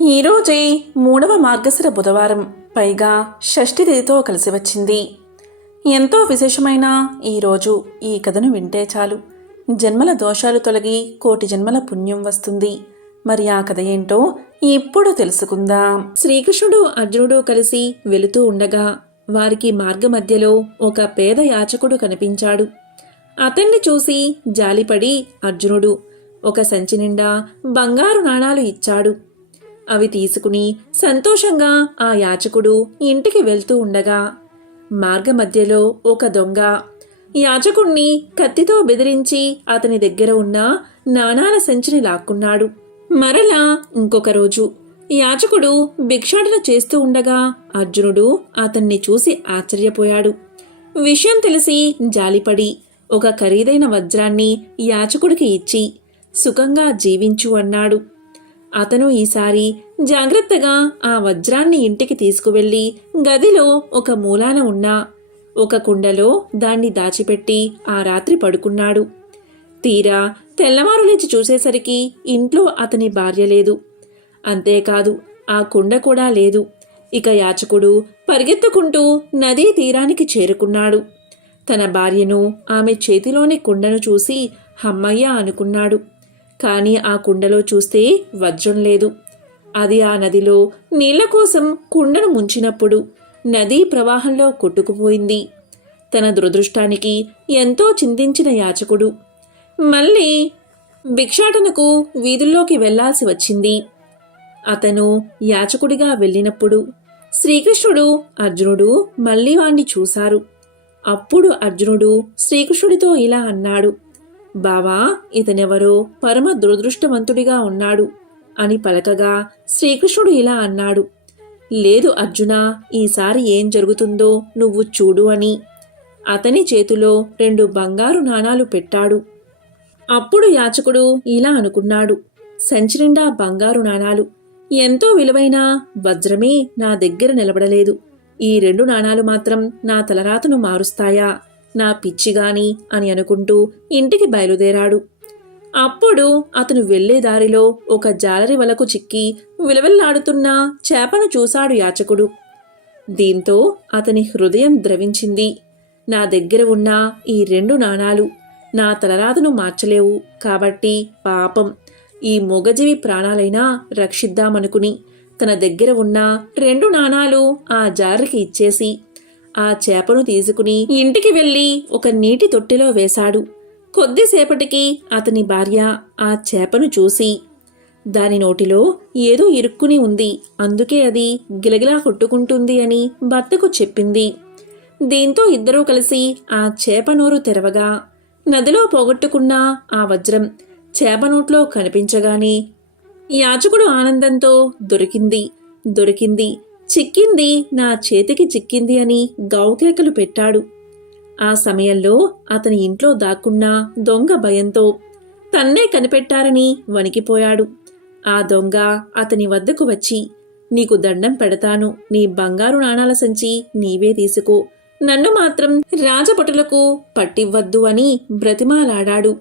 ఈరోజే 3వ మార్గశిర బుధవారం, పైగా షష్ఠి తిథితో కలిసి వచ్చింది. ఎంతో విశేషమైన ఈరోజు ఈ కథను వింటే చాలు జన్మల దోషాలు తొలగి కోటి జన్మల పుణ్యం వస్తుంది. మరి ఆ కథ ఏంటో ఇప్పుడు తెలుసుకుందాం. శ్రీకృష్ణుడు అర్జునుడు కలిసి వెళుతూ ఉండగా వారికి మార్గ మధ్యలో ఒక పేద యాచకుడు కనిపించాడు. అతన్ని చూసి జాలిపడి అర్జునుడు ఒక సంచి నిండా బంగారు నాణాలు ఇచ్చాడు. అవి తీసుకుని సంతోషంగా ఆ యాచకుడు ఇంటికి వెళ్తూ ఉండగా మార్గమధ్యలో ఒక దొంగ యాచకుణ్ణి కత్తితో బెదిరించి అతని దగ్గర ఉన్న నాణాల సంచిని లాక్కున్నాడు. మరలా ఇంకొక రోజు యాచకుడు భిక్షాటన చేస్తూ ఉండగా అర్జునుడు అతన్ని చూసి ఆశ్చర్యపోయాడు. విషయం తెలిసి జాలిపడి ఒక ఖరీదైన వజ్రాన్ని యాచకుడికి ఇచ్చి సుఖంగా జీవించు అన్నాడు. అతను ఈసారి జాగ్రత్తగా ఆ వజ్రాన్ని ఇంటికి తీసుకువెళ్లి గదిలో ఒక మూలాన ఉన్న ఒక కుండలో దాన్ని దాచిపెట్టి ఆ రాత్రి పడుకున్నాడు. తీరా తెల్లవారు లేచి చూసేసరికి ఇంట్లో అతని భార్య లేదు. అంతేకాదు ఆ కుండ కూడా లేదు. ఇక యాచకుడు పరిగెత్తుకుంటూ నదీ తీరానికి చేరుకున్నాడు. తన భార్యను, ఆమె చేతిలోని కుండను చూసి హమ్మయ్య అనుకున్నాడు. కాని ఆ కుండలో చూస్తే వజ్రం లేదు. అది ఆ నదిలో నీళ్ల కోసం కుండను ముంచినప్పుడు నదీ ప్రవాహంలో కొట్టుకుపోయింది. తన దురదృష్టానికి ఎంతో చింతించిన యాచకుడు మళ్ళీ భిక్షాటనకు వీధుల్లోకి వెళ్లాల్సి వచ్చింది. అతను యాచకుడిగా వెళ్ళినప్పుడు శ్రీకృష్ణుడు, అర్జునుడు మళ్ళీ వాణ్ణి చూశారు. అప్పుడు అర్జునుడు శ్రీకృష్ణుడితో ఇలా అన్నాడు: బావా, ఇతనెవరో పరమ దురదృష్టవంతుడిగా ఉన్నాడు అని పలకగా శ్రీకృష్ణుడు ఇలా అన్నాడు: లేదు అర్జునా, ఈసారి ఏం జరుగుతుందో నువ్వు చూడు అని అతని చేతిలో 2 బంగారు నాణాలు పెట్టాడు. అప్పుడు యాచకుడు ఇలా అనుకున్నాడు: సంచి నిండా బంగారు నాణాలు, ఎంతో విలువైన వజ్రమే నా దగ్గర నిలబడలేదు. ఈ 2 నాణాలు మాత్రం నా తలరాతను మారుస్తాయా, నా పిచ్చిగాని అని అనుకుంటూ ఇంటికి బయలుదేరాడు. అప్పుడు అతను వెళ్లే దారిలో ఒక జాలరి వలకు చిక్కి విలవిల్లాడుతున్న చేపను చూశాడు యాచకుడు. దీంతో అతని హృదయం ద్రవించింది. నా దగ్గర ఉన్న ఈ 2 నాణాలు నా తలరాతను మార్చలేవు, కాబట్టి పాపం ఈ మూగజీవి ప్రాణాలైనా రక్షిద్దామనుకుని తన దగ్గర ఉన్న 2 నాణాలు ఆ జాలరికి ఇచ్చేసి ఆ చేపను తీసుకుని ఇంటికి వెళ్లి ఒక నీటి తొట్టెలో వేశాడు. కొద్దిసేపటికి అతని భార్య ఆ చేపను చూసి, దాని నోటిలో ఏదో ఇరుక్కుని ఉంది, అందుకే అది గిలగిలా కొట్టుకుంటుంది అని భర్తకు చెప్పింది. దీంతో ఇద్దరూ కలిసి ఆ చేప నోరు తెరవగా నదిలో పోగొట్టుకున్న ఆ వజ్రం చేప నోట్లో కనిపించగానే యాచకుడు ఆనందంతో దొరికింది, చిక్కింది, నా చేతికి చిక్కింది అని గౌకేకలు పెట్టాడు. ఆ సమయంలో అతని ఇంట్లో దాక్కున్న దొంగ భయంతో తన్నే కనిపెట్టారని వణికిపోయాడు. ఆ దొంగ అతని వద్దకు వచ్చి, నీకు దండం పెడతాను, నీ బంగారు నాణాల సంచి నీవే తీసుకో, నన్ను మాత్రం రాజభటులకు పట్టివ్వద్దు అని బ్రతిమాలాడాడు.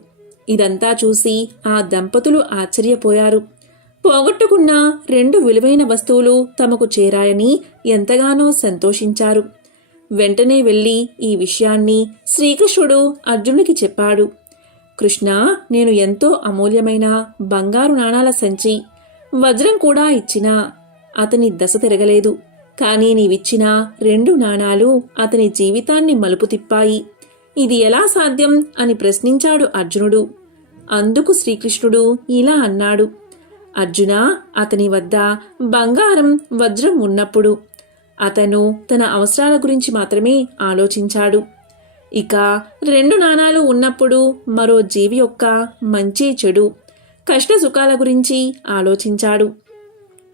ఇదంతా చూసి ఆ దంపతులు ఆశ్చర్యపోయారు. పోగొట్టుకున్న 2 విలువైన వస్తువులు తమకు చేరాయని ఎంతగానో సంతోషించారు. వెంటనే వెళ్లి ఈ విషయాన్ని శ్రీకృష్ణుడు అర్జునుడికి చెప్పాడు. కృష్ణ, నేను ఎంతో అమూల్యమైన బంగారు నాణాల సంచి, వజ్రం కూడా ఇచ్చినా అతని దశ తిరగలేదు. కానీ నీవిచ్చిన 2 నాణాలు అతని జీవితాన్ని మలుపు తిప్పాయి. ఇది ఎలా సాధ్యం అని ప్రశ్నించాడు అర్జునుడు. అందుకు శ్రీకృష్ణుడు ఇలా అన్నాడు: అర్జునా, అతని వద్ద బంగారం, వజ్రం ఉన్నప్పుడు అతను తన అవసరాల గురించి మాత్రమే ఆలోచించాడు. ఇక 2 నాణాలు ఉన్నప్పుడు మరో జీవి యొక్క మంచి చెడు, కష్ట సుఖాల గురించి ఆలోచించాడు.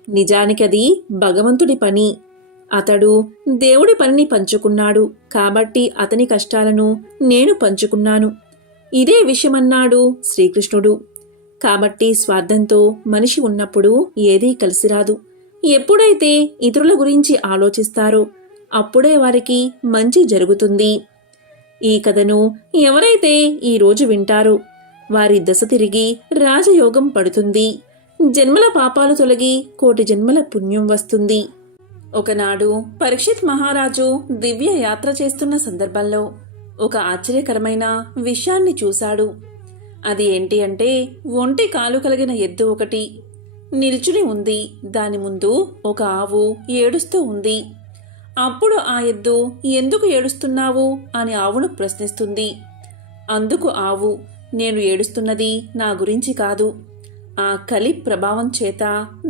నిజానికది భగవంతుడి పని. అతడు దేవుడి పనిని పంచుకున్నాడు, కాబట్టి అతని కష్టాలను నేను పంచుకున్నాను. ఇదే విషయమన్నాడు శ్రీకృష్ణుడు. కాబట్టి స్వార్థంతో మనిషి ఉన్నప్పుడు ఏదీ కలిసిరాదు. ఎప్పుడైతే ఇతరుల గురించి ఆలోచిస్తారో అప్పుడే వారికి మంచి జరుగుతుంది. ఈ కథను ఎవరైతే ఈరోజు వింటారో వారి దశ తిరిగి రాజయోగం పడుతుంది. జన్మల పాపాలు తొలగి కోటి జన్మల పుణ్యం వస్తుంది. ఒకనాడు పరీక్షిత్ మహారాజు దివ్య యాత్ర చేస్తున్న సందర్భంలో ఒక ఆశ్చర్యకరమైన విషయాన్ని చూశాడు. అది ఏంటి అంటే, ఒంటి కాలు కలిగిన ఎద్దు ఒకటి నిల్చుని ఉంది. దాని ముందు ఒక ఆవు ఏడుస్తూ ఉంది. అప్పుడు ఆ ఎద్దు, ఎందుకు ఏడుస్తున్నావు అని ఆవును ప్రశ్నిస్తుంది. అందుకు ఆవు, నేను ఏడుస్తున్నది నా గురించి కాదు. ఆ కలి ప్రభావం చేత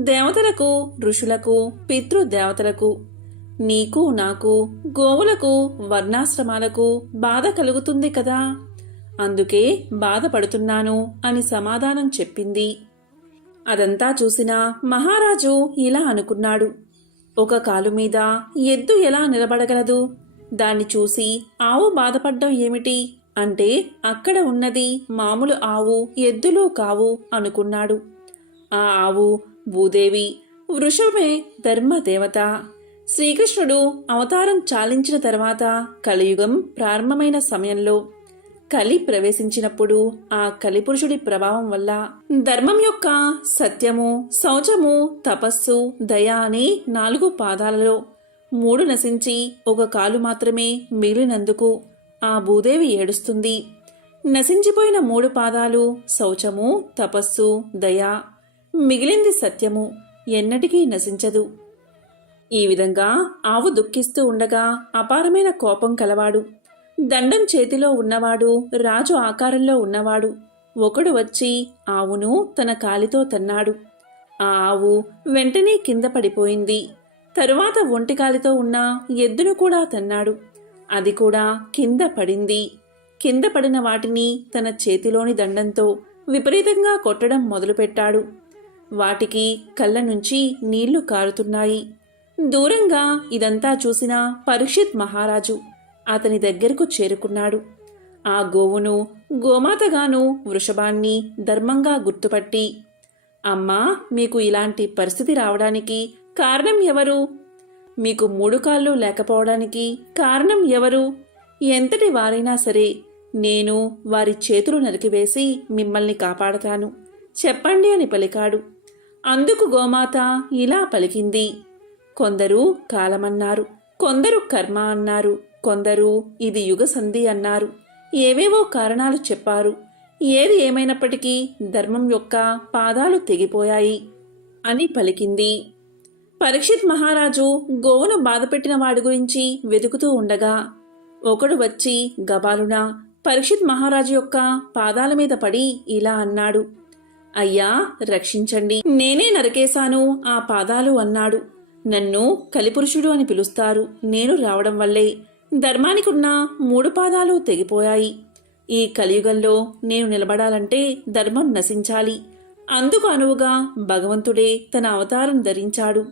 దేవతలకు, ఋషులకు, పితృదేవతలకు, నీకు, నాకు, గోవులకు, వర్ణాశ్రమాలకు బాధ కలుగుతుంది కదా, అందుకే బాధపడుతున్నాను అని సమాధానం చెప్పింది. అదంతా చూసిన మహారాజు ఇలా అనుకున్నాడు, ఒక కాలు మీద ఎద్దు ఎలా నిలబడగలదు? దాన్ని చూసి ఆవు బాధపడ్డం ఏమిటి అంటే, అక్కడ ఉన్నది మామూలు ఆవు, ఎద్దులు కావు అనుకున్నాడు. ఆ ఆవు భూదేవి, వృషభమే ధర్మదేవత. శ్రీకృష్ణుడు అవతారం చాలించిన తర్వాత కలియుగం ప్రారంభమైన సమయంలో కలి ప్రవేశించినప్పుడు ఆ కలిపురుషుడి ప్రభావం వల్ల ధర్మం యొక్క సత్యము, శౌచము, తపస్సు, దయ అనే 4 పాదాలలో 3 నశించి ఒక కాలు మాత్రమే మిగిలినందుకు ఆ భూదేవి ఏడుస్తుంది. నశించిపోయిన 3 పాదాలు శౌచము, తపస్సు, దయ, మిగిలింది సత్యము, ఎన్నటికీ నశించదు. ఈ విధంగా ఆవు దుఃఖిస్తూ ఉండగా అపారమైన కోపం కలవాడు, దండం చేతిలో ఉన్నవాడు, రాజు ఆకారంలో ఉన్నవాడు ఒకడు వచ్చి ఆవును తన కాలితో తన్నాడు. ఆ ఆవు వెంటనే కింద పడిపోయింది. తరువాత ఒంటికాలితో ఉన్న ఎద్దును కూడా తన్నాడు. అది కూడా కింద పడింది. కింద పడిన వాటిని తన చేతిలోని దండంతో విపరీతంగా కొట్టడం మొదలుపెట్టాడు. వాటికి కళ్ళ నుంచి నీళ్లు కారుతున్నాయి. దూరంగా ఇదంతా చూసిన పరీక్షిత్ మహారాజు అతని దగ్గరకు చేరుకున్నాడు. ఆ గోవును గోమాతగాను, వృషభాన్ని ధర్మంగా గుర్తుపట్టి, అమ్మా, మీకు ఇలాంటి పరిస్థితి రావడానికి కారణం ఎవరు? మీకు 3 కాళ్ళు లేకపోవడానికి కారణం ఎవరు? ఎంతటి వారైనా సరే నేను వారి చేతులు నరికివేసి మిమ్మల్ని కాపాడతాను, చెప్పండి అని పలికాడు. అందుకు గోమాత ఇలా పలికింది, కొందరు కాలమన్నారు, కొందరు కర్మ అన్నారు, కొందరు ఇది యుగ సంధి అన్నారు, ఏవేవో కారణాలు చెప్పారు. ఏది ఏమైనప్పటికీ ధర్మం యొక్క పాదాలు తెగిపోయాయి అని పలికింది. పరీక్షిత్ మహారాజు గోవును బాధపెట్టిన వాడి గురించి వెతుకుతూ ఉండగా ఒకడు వచ్చి గబాలున పరీక్షిత్ మహారాజు యొక్క పాదాల మీద పడి ఇలా అన్నాడు, అయ్యా, రక్షించండి, నేనే నరికేశాను ఆ పాదాలు అన్నాడు. నన్ను కలిపురుషుడు అని పిలుస్తారు. నేను రావడం వల్లే ధర్మానికున్న 3 పాదాలు తెగిపోయాయి. ఈ కలియుగంలో నేను నిలబడాలంటే ధర్మం నశించాలి. అందుకు అనువుగా భగవంతుడే తన అవతారం ధరించాడు.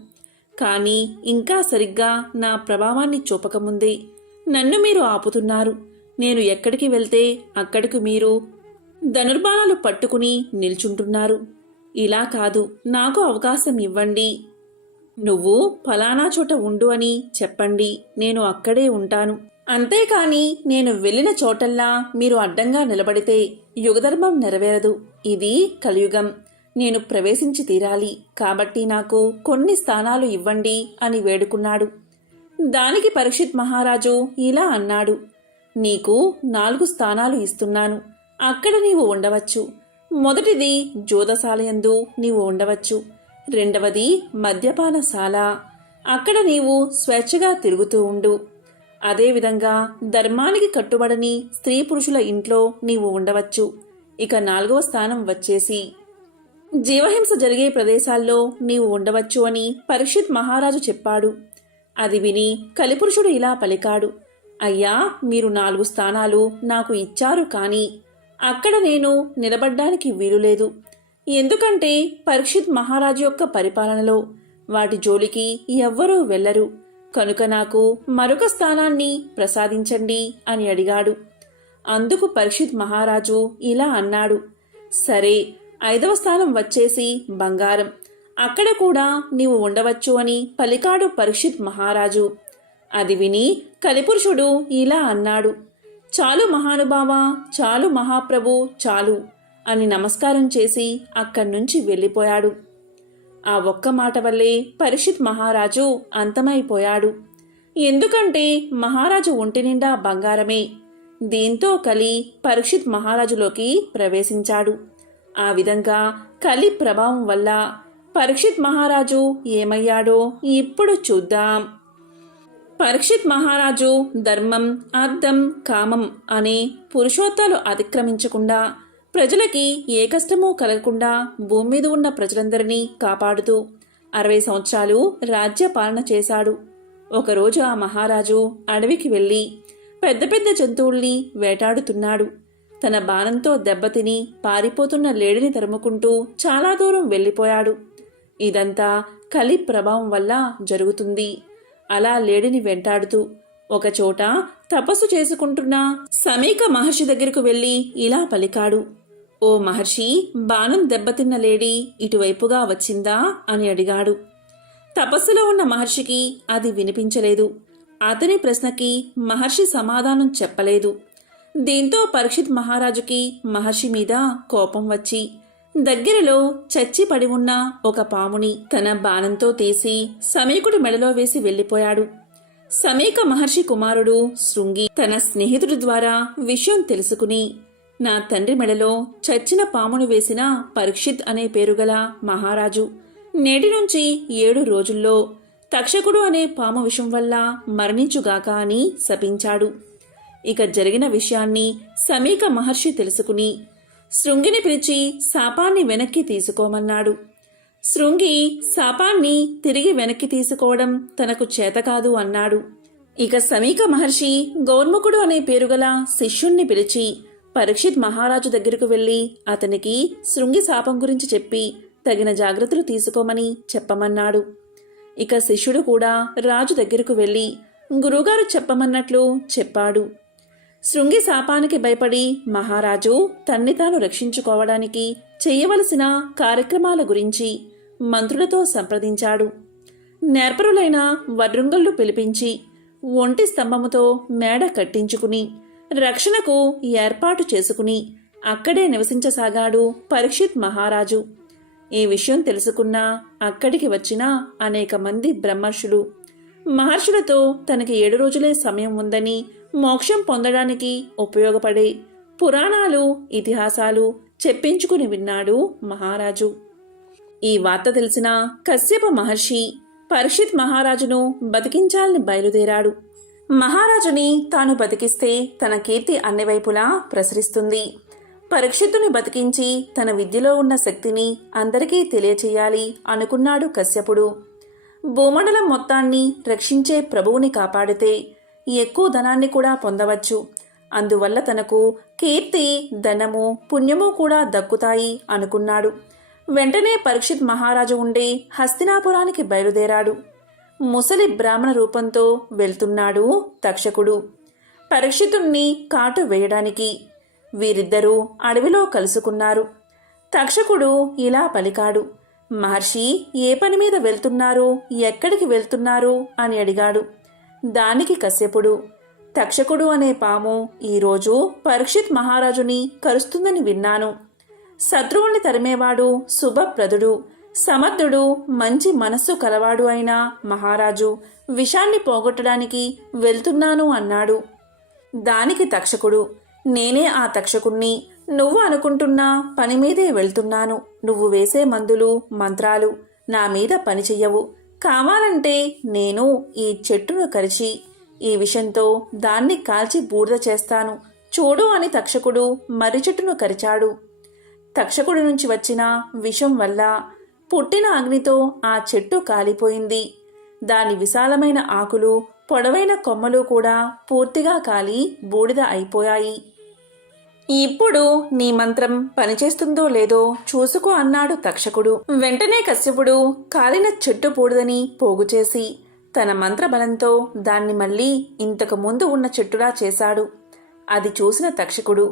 కానీ ఇంకా సరిగ్గా నా ప్రభావాన్ని చూపకముందే నన్ను మీరు ఆపుతున్నారు. నేను ఎక్కడికి వెళ్తే అక్కడికి మీరు ధనుర్బాణాలు పట్టుకుని నిల్చుంటున్నారు. ఇలా కాదు, నాకు అవకాశం ఇవ్వండి. నువ్వు ఫలానా చోట ఉండు అని చెప్పండి, నేను అక్కడే ఉంటాను. అంతేకాని నేను వెళ్ళిన చోటల్లా మీరు అడ్డంగా నిలబడితే యుగధర్మం నెరవేరదు. ఇది కలియుగం, నేను ప్రవేశించి తీరాలి. కాబట్టి నాకు కొన్ని స్థానాలు ఇవ్వండి అని వేడుకున్నాడు. దానికి పరీక్షిత్ మహారాజు ఇలా అన్నాడు, నీకు 4 స్థానాలు ఇస్తున్నాను. అక్కడ నీవు ఉండవచ్చు. మొదటిది జోదశాలయందు నీవు ఉండవచ్చు. రెండవది మద్యపానశాల, అక్కడ నీవు స్వేచ్ఛగా తిరుగుతూ ఉండు. అదేవిధంగా ధర్మానికి కట్టుబడని స్త్రీ పురుషుల ఇంట్లో నీవు ఉండవచ్చు. ఇక 4వ స్థానం వచ్చేసి జీవహింస జరిగే ప్రదేశాల్లో నీవు ఉండవచ్చు అని పరీక్షిత్ మహారాజు చెప్పాడు. అది విని కలిపురుషుడు ఇలా పలికాడు, అయ్యా, మీరు 4 స్థానాలు నాకు ఇచ్చారు, కానీ అక్కడ నేను నిలబడ్డానికి వీలులేదు. ఎందుకంటే పరీక్షిత్ మహారాజు యొక్క పరిపాలనలో వాటి జోలికి ఎవ్వరూ వెళ్లరు. కనుక నాకు మరొక స్థానాన్ని ప్రసాదించండి అని అడిగాడు. అందుకు పరీక్షిత్ మహారాజు ఇలా అన్నాడు, సరే, 5వ స్థానం వచ్చేసి బంగారం, అక్కడ కూడా నీవు ఉండవచ్చు అని పలికాడు పరీక్షిత్ మహారాజు. అది విని కలిపురుషుడు ఇలా అన్నాడు, చాలు మహానుభావా, చాలు మహాప్రభు, చాలు అని నమస్కారం చేసి అక్కడి నుంచి వెళ్ళిపోయాడు. ఆ ఒక్క మాట వల్లే పరీక్షిత్ మహారాజు అంతమైపోయాడు. ఎందుకంటే మహారాజు ఒంటి నిండా బంగారమే. దీంతో కలి పరీక్షిత్ మహారాజులోకి ప్రవేశించాడు. ఆ విధంగా కలి ప్రభావం వల్ల పరీక్షిత్ మహారాజు ఏమయ్యాడో ఇప్పుడు చూద్దాం. పరీక్షిత్ మహారాజు ధర్మం, అర్థం, కామం అనే పురుషోత్తాలు అతిక్రమించకుండా, ప్రజలకి ఏ కష్టమూ కలగకుండా భూమి మీద ఉన్న ప్రజలందరినీ కాపాడుతూ 60 సంవత్సరాలు రాజ్య పాలన చేశాడు. ఒకరోజు ఆ మహారాజు అడవికి వెళ్ళి పెద్ద పెద్ద జంతువుల్ని వేటాడుతున్నాడు. తన బాణంతో దెబ్బతిని పారిపోతున్న లేడిని తరుముకుంటూ చాలా దూరం వెళ్ళిపోయాడు. ఇదంతా కలి ప్రభావం వల్ల జరుగుతుంది. అలా లేడిని వెంటాడుతూ ఒకచోట తపస్సు చేసుకుంటున్న సమీక మహర్షి దగ్గరకు వెళ్ళి ఇలా పలికాడు. ఓ మహర్షి, బాణం దెబ్బతిన్న లేడి ఇటువైపుగా వచ్చిందా అని అడిగాడు. తపస్సులో ఉన్న మహర్షికి అది వినిపించలేదు. అతని ప్రశ్నకి మహర్షి సమాధానం చెప్పలేదు. దీంతో పరీక్షిత్ మహారాజుకి మహర్షి మీద కోపం వచ్చి దగ్గరలో చచ్చి పడి ఉన్న ఒక పాముని తన బాణంతో తీసి సమీకుడి మెడలో వేసి వెళ్ళిపోయాడు. సమీక మహర్షి కుమారుడు శృంగి తన స్నేహితుడి ద్వారా విషయం తెలుసుకుని, నా తండ్రి మెడలో చచ్చిన పామును వేసిన పరీక్షిత్ అనే పేరుగల మహారాజు నేటి నుంచి 7 రోజుల్లో తక్షకుడు అనే పాము విషం వల్ల మరణించుగాక అని శపించాడు. ఇక జరిగిన విషయాన్ని సమీక మహర్షి తెలుసుకుని శృంగిని పిలిచి శాపాన్ని వెనక్కి తీసుకోమన్నాడు. శృంగి శాపాన్ని తిరిగి వెనక్కి తీసుకోవడం తనకు చేతకాదు అన్నాడు. ఇక సమీక మహర్షి గౌర్ముఖుడు అనే పేరుగల శిష్యుణ్ణి పిలిచి పరీక్షిత్ మహారాజు దగ్గరకు వెళ్లి అతనికి శృంగి శాపం గురించి చెప్పి తగిన జాగ్రత్తలు తీసుకోమని చెప్పమన్నాడు. ఇక శిష్యుడు కూడా రాజు దగ్గరకు వెళ్లి గురువుగారు చెప్పమన్నట్లు చెప్పాడు. శృంగి శాపానికి భయపడి మహారాజు తన్ని తాను రక్షించుకోవడానికి చేయవలసిన కార్యక్రమాల గురించి మంత్రులతో సంప్రదించాడు. నేర్పరులైన వడ్రంగుళ్ళు పిలిపించి ఒంటి స్తంభముతో మేడ కట్టించుకుని రక్షణకు ఏర్పాటు చేసుకుని అక్కడే నివసించసాగాడు పరీక్షిత్ మహారాజు. ఈ విషయం తెలుసుకున్న అక్కడికి వచ్చిన అనేక మంది బ్రహ్మర్షులు మహర్షులతో తనకి 7 రోజులే సమయం ఉందని, మోక్షం పొందడానికి ఉపయోగపడే పురాణాలు, ఇతిహాసాలు చెప్పించుకుని విన్నాడు మహారాజు. ఈ వార్త తెలిసిన కశ్యప మహర్షి పరీక్షిత్ మహారాజును బతికించాలని బయలుదేరాడు. మహారాజుని తాను బతికిస్తే తన కీర్తి అన్ని వైపులా ప్రసరిస్తుంది. పరీక్షిత్తుని బతికించి తన విద్యలో ఉన్న శక్తిని అందరికీ తెలియచేయాలి అనుకున్నాడు కశ్యపుడు. భూమండలం మొత్తాన్ని రక్షించే ప్రభువుని కాపాడితే ఎక్కువ ధనాన్ని కూడా పొందవచ్చు. అందువల్ల తనకు కీర్తి, ధనము, పుణ్యము కూడా దక్కుతాయి అనుకున్నాడు. వెంటనే పరీక్షిత్ మహారాజు ఉండే హస్తినాపురానికి బయలుదేరాడు. ముసలి బ్రాహ్మణ రూపంతో వెళ్తున్నాడు తక్షకుడు పరీక్షితుణ్ణి కాటు వేయడానికి. వీరిద్దరూ అడవిలో కలుసుకున్నారు. తక్షకుడు ఇలా పలికాడు. మహర్షి, ఏ పని మీద వెళ్తున్నారు, ఎక్కడికి వెళ్తున్నారు అని అడిగాడు. దానికి కశ్యపుడు, తక్షకుడు అనే పాము ఈరోజు పరీక్షిత్ మహారాజుని కరుస్తుందని విన్నాను. శత్రువుల్ని తరిమేవాడు, శుభప్రదుడు, సమర్థుడు, మంచి మనస్సు కలవాడు అయిన మహారాజు విషాన్ని పోగొట్టడానికి వెళ్తున్నాను అన్నాడు. దానికి తక్షకుడు, నేనే ఆ తక్షకుణ్ణి. నువ్వు అనుకుంటున్న పని మీదే వెళ్తున్నాను. నువ్వు వేసే మందులు, మంత్రాలు నా మీద పని చెయ్యవు. కావాలంటే నేను ఈ చెట్టును కరిచి ఈ విషంతో దాన్ని కాల్చి బూడిద చేస్తాను, చూడు అని తక్షకుడు మర్రి చెట్టును కరిచాడు. తక్షకుడి నుంచి వచ్చిన విషం వల్ల పుట్టిన అగ్నితో ఆ చెట్టు కాలిపోయింది. దాని విశాలమైన ఆకులు, పొడవైన కొమ్మలు కూడా పూర్తిగా కాలి బూడిద అయిపోయాయి. ఇప్పుడు నీ మంత్రం పనిచేస్తుందో లేదో చూసుకో అన్నాడు తక్షకుడు. వెంటనే కశ్యపుడు కాలిన చెట్టు బూడిదని పోగుచేసి తన మంత్రబలంతో దాన్ని మళ్ళీ ఇంతకు ముందు ఉన్న చెట్టులా చేశాడు. అది చూసిన తక్షకుడు,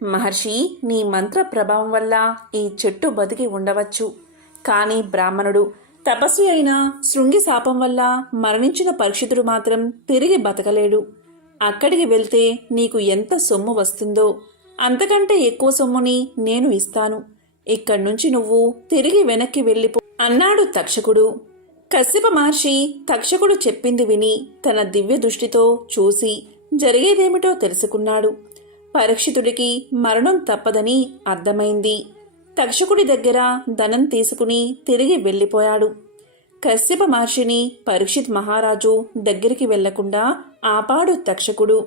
మహర్షి, నీ మంత్ర ప్రభావం వల్ల ఈ చెట్టు బతికి ఉండవచ్చు. కానీ బ్రాహ్మణుడు, తపస్వి అయిన శృంగి శాపం వల్ల మరణించిన పరీక్షితుడు మాత్రం తిరిగి బతకలేడు. అక్కడికి వెళ్తే నీకు ఎంత సొమ్ము వస్తుందో అంతకంటే ఎక్కువ సొమ్ముని నేను ఇస్తాను. ఇక్కడి నుంచి నువ్వు తిరిగి వెనక్కి వెళ్ళిపో. అన్నాడు తక్షకుడు. కశ్యప మహర్షి తక్షకుడు చెప్పింది విని తన దివ్య దృష్టితో చూసి జరిగేదేమిటో తెలుసుకున్నాడు. పరీక్షితుడికి మరణం తప్పదని అర్థమైంది. తక్షకుడి దగ్గర ధనం తీసుకుని తిరిగి వెళ్ళిపోయాడు. కశ్యప మహర్షిని పరీక్షిత్ మహారాజు దగ్గరికి వెళ్లకుండా ఆపాడు తక్షకుడు.